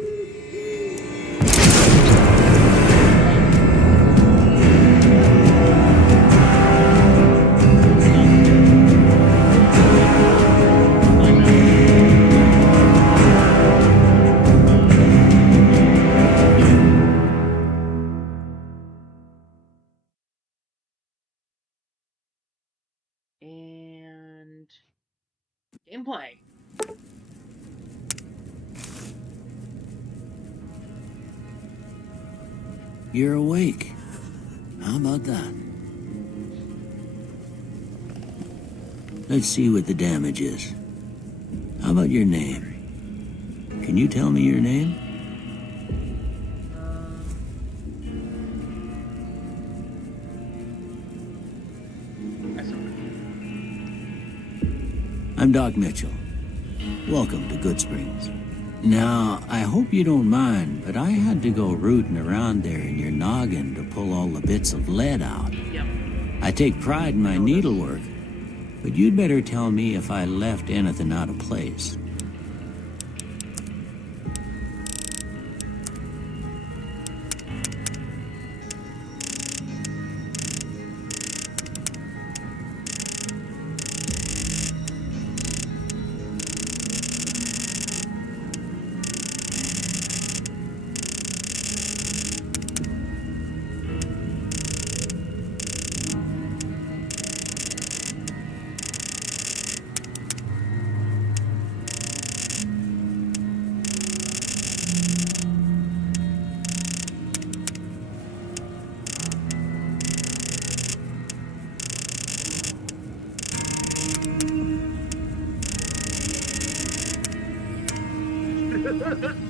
And gameplay. You're awake. How about that? Let's see what the damage is. How about your name? Can you tell me your name? I'm Doc Mitchell. Welcome to Goodsprings. Now, I hope you don't mind, but I had to go rooting around there in your noggin to pull all the bits of lead out. Yep. I take pride in my needlework, but you'd better tell me if I left anything out of place.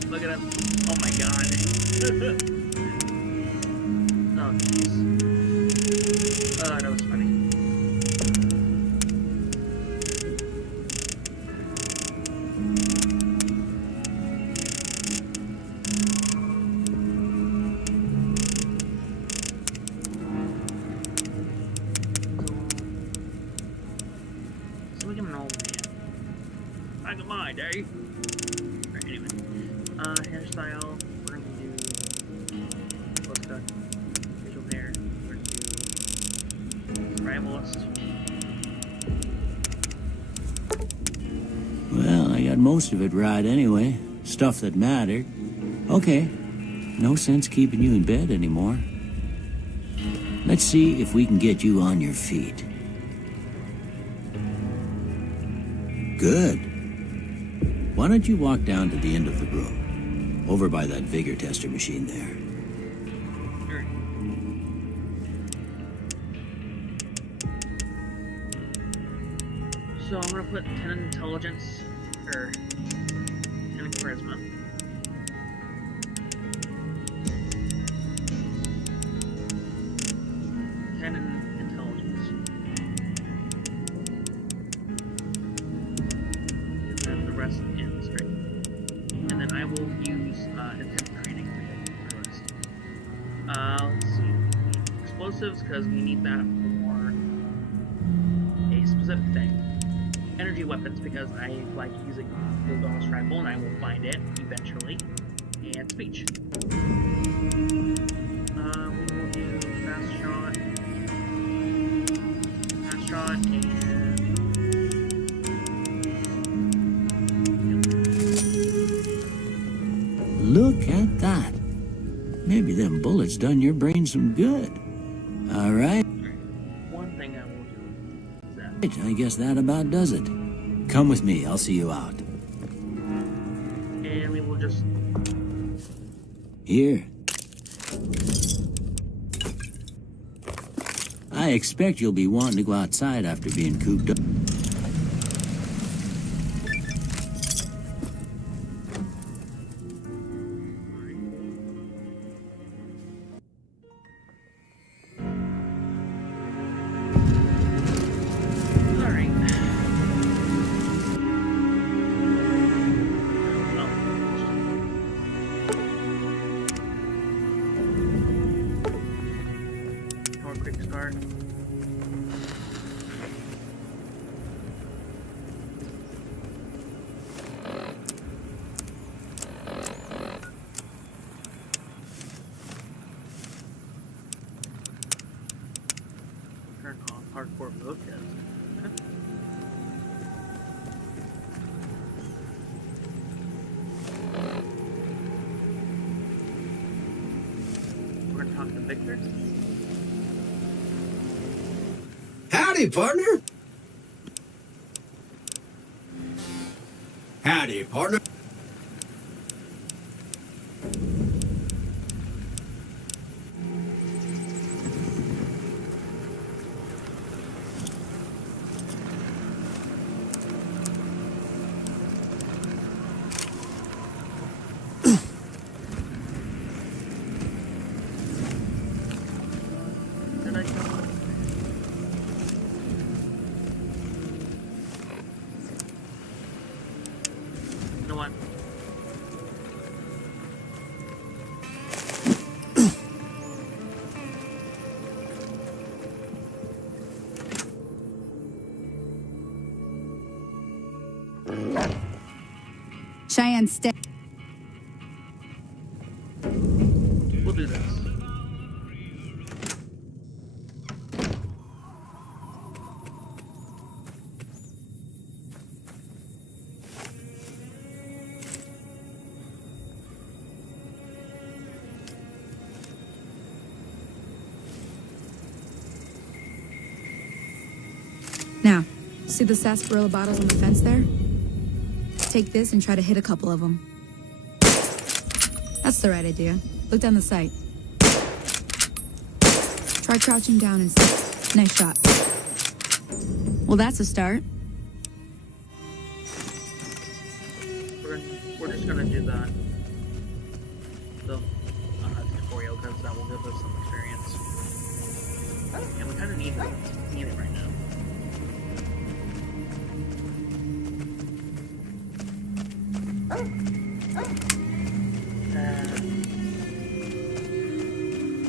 Look at him. Oh my god. Oh, jeez. Oh, that was funny. So we get an old man. Back in my day. Anyway, hairstyle, we're going to do close cut, facial hair, we're going to do survivalist. Well, I got most of it right anyway. Stuff that mattered. Okay, no sense keeping you in bed anymore. Let's see if we can get you on your feet. Good. Why don't you walk down to the end of the room, over by that vigor tester machine there. Sure. So I'm gonna put 10 intelligence, or 10 charisma. I will use intense training for the rest. Let's see. explosives because we need that for a specific thing. Energy weapons because I like using the Gauss rifle and I will find it eventually. And speech. We will do fast shot, and Look at that. Maybe them bullets done your brain some good. All right. One thing I will do is that. I guess that about does it. Come with me. I'll see you out. And we will just... Here. I expect you'll be wanting to go outside after being cooped up. Hardcore focus. We're gonna talk to Victor. Howdy, partner. Howdy, partner. Cheyenne, stay. We'll do this. Now, see the sarsaparilla bottles on the fence there? Take this and try to hit a couple of them. That's the right idea. Look down the sight. Try crouching down and stick. Nice shot. Well, that's a start. We're just gonna do that. The tutorial because that will give us some experience. And we kind of need it right now.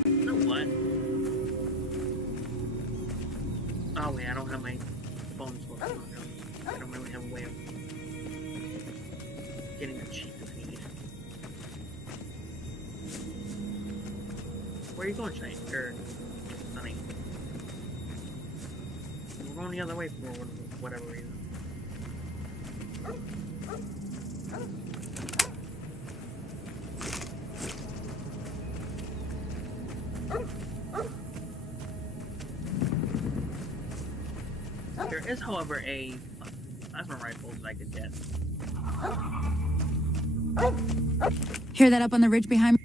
You know what? Oh wait, I don't have my phone switched on. I don't really have a way of getting the cheap feed. Where are you going, Shane? Or Sunny? We're going the other way for whatever reason. There is, however, a plasma rifle that I could get. Hear that up on the ridge behind me?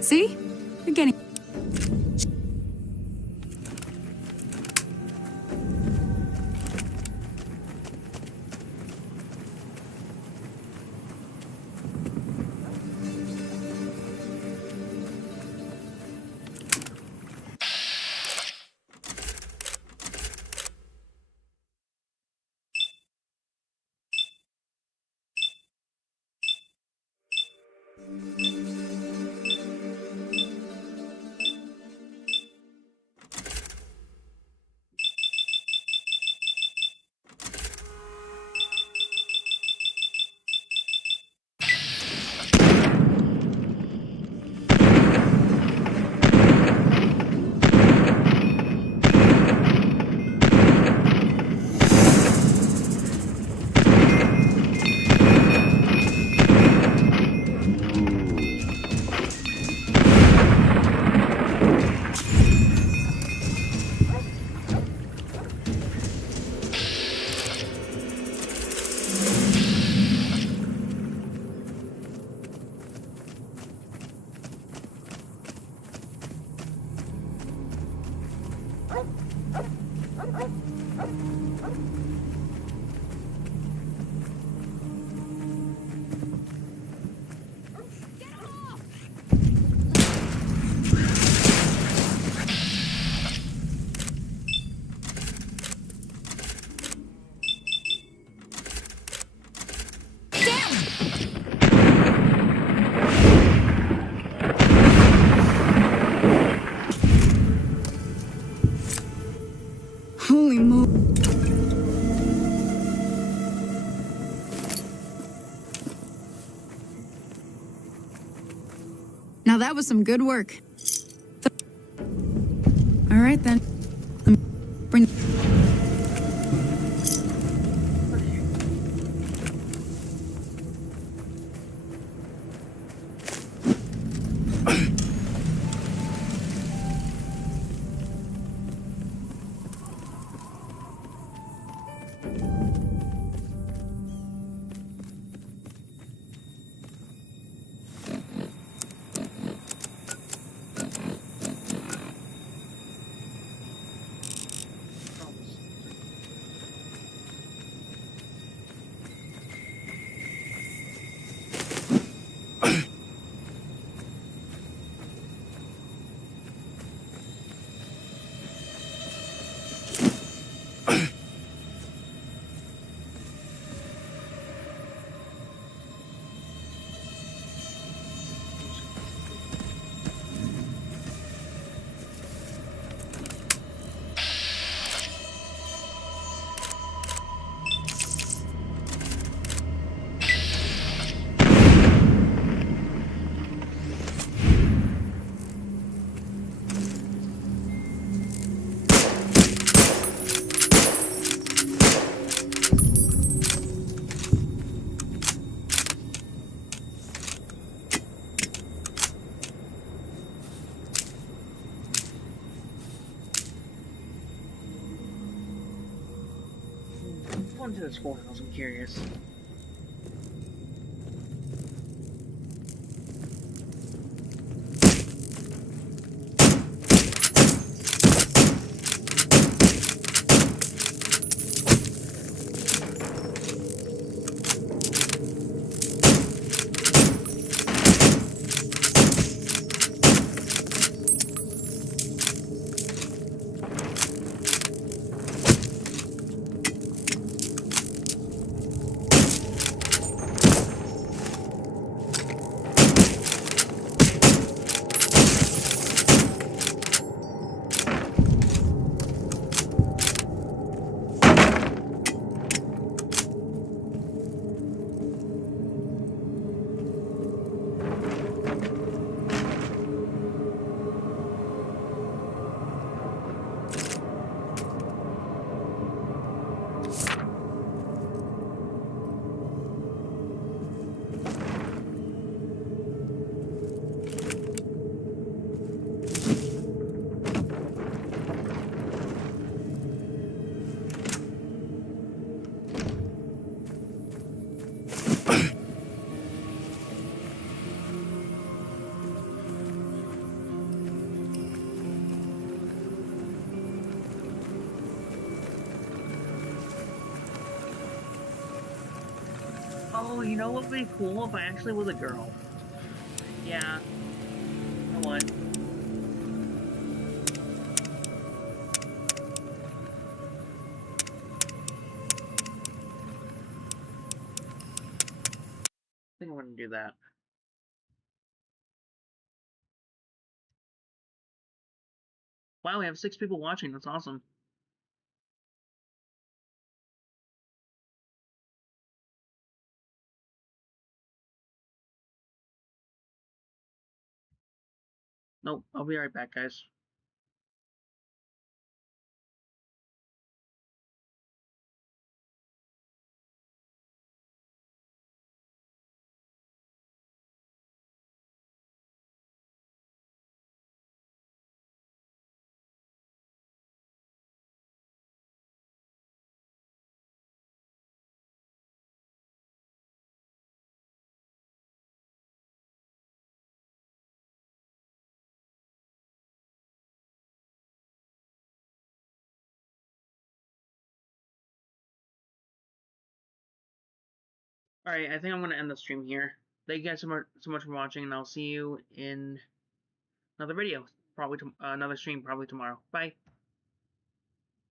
See? You're getting... Holy moly. Now that was some good work. All right then. Bring... What's into this courthouse? I'm curious. Oh, you know what would be cool if I actually was a girl? Yeah. You know what? I think I'm gonna do that. Wow, we have 6 people watching. That's awesome. Nope, I'll be right back, guys. Alright, I think I'm going to end the stream here. Thank you guys so much for watching, and I'll see you in another video. Probably another stream, probably tomorrow. Bye.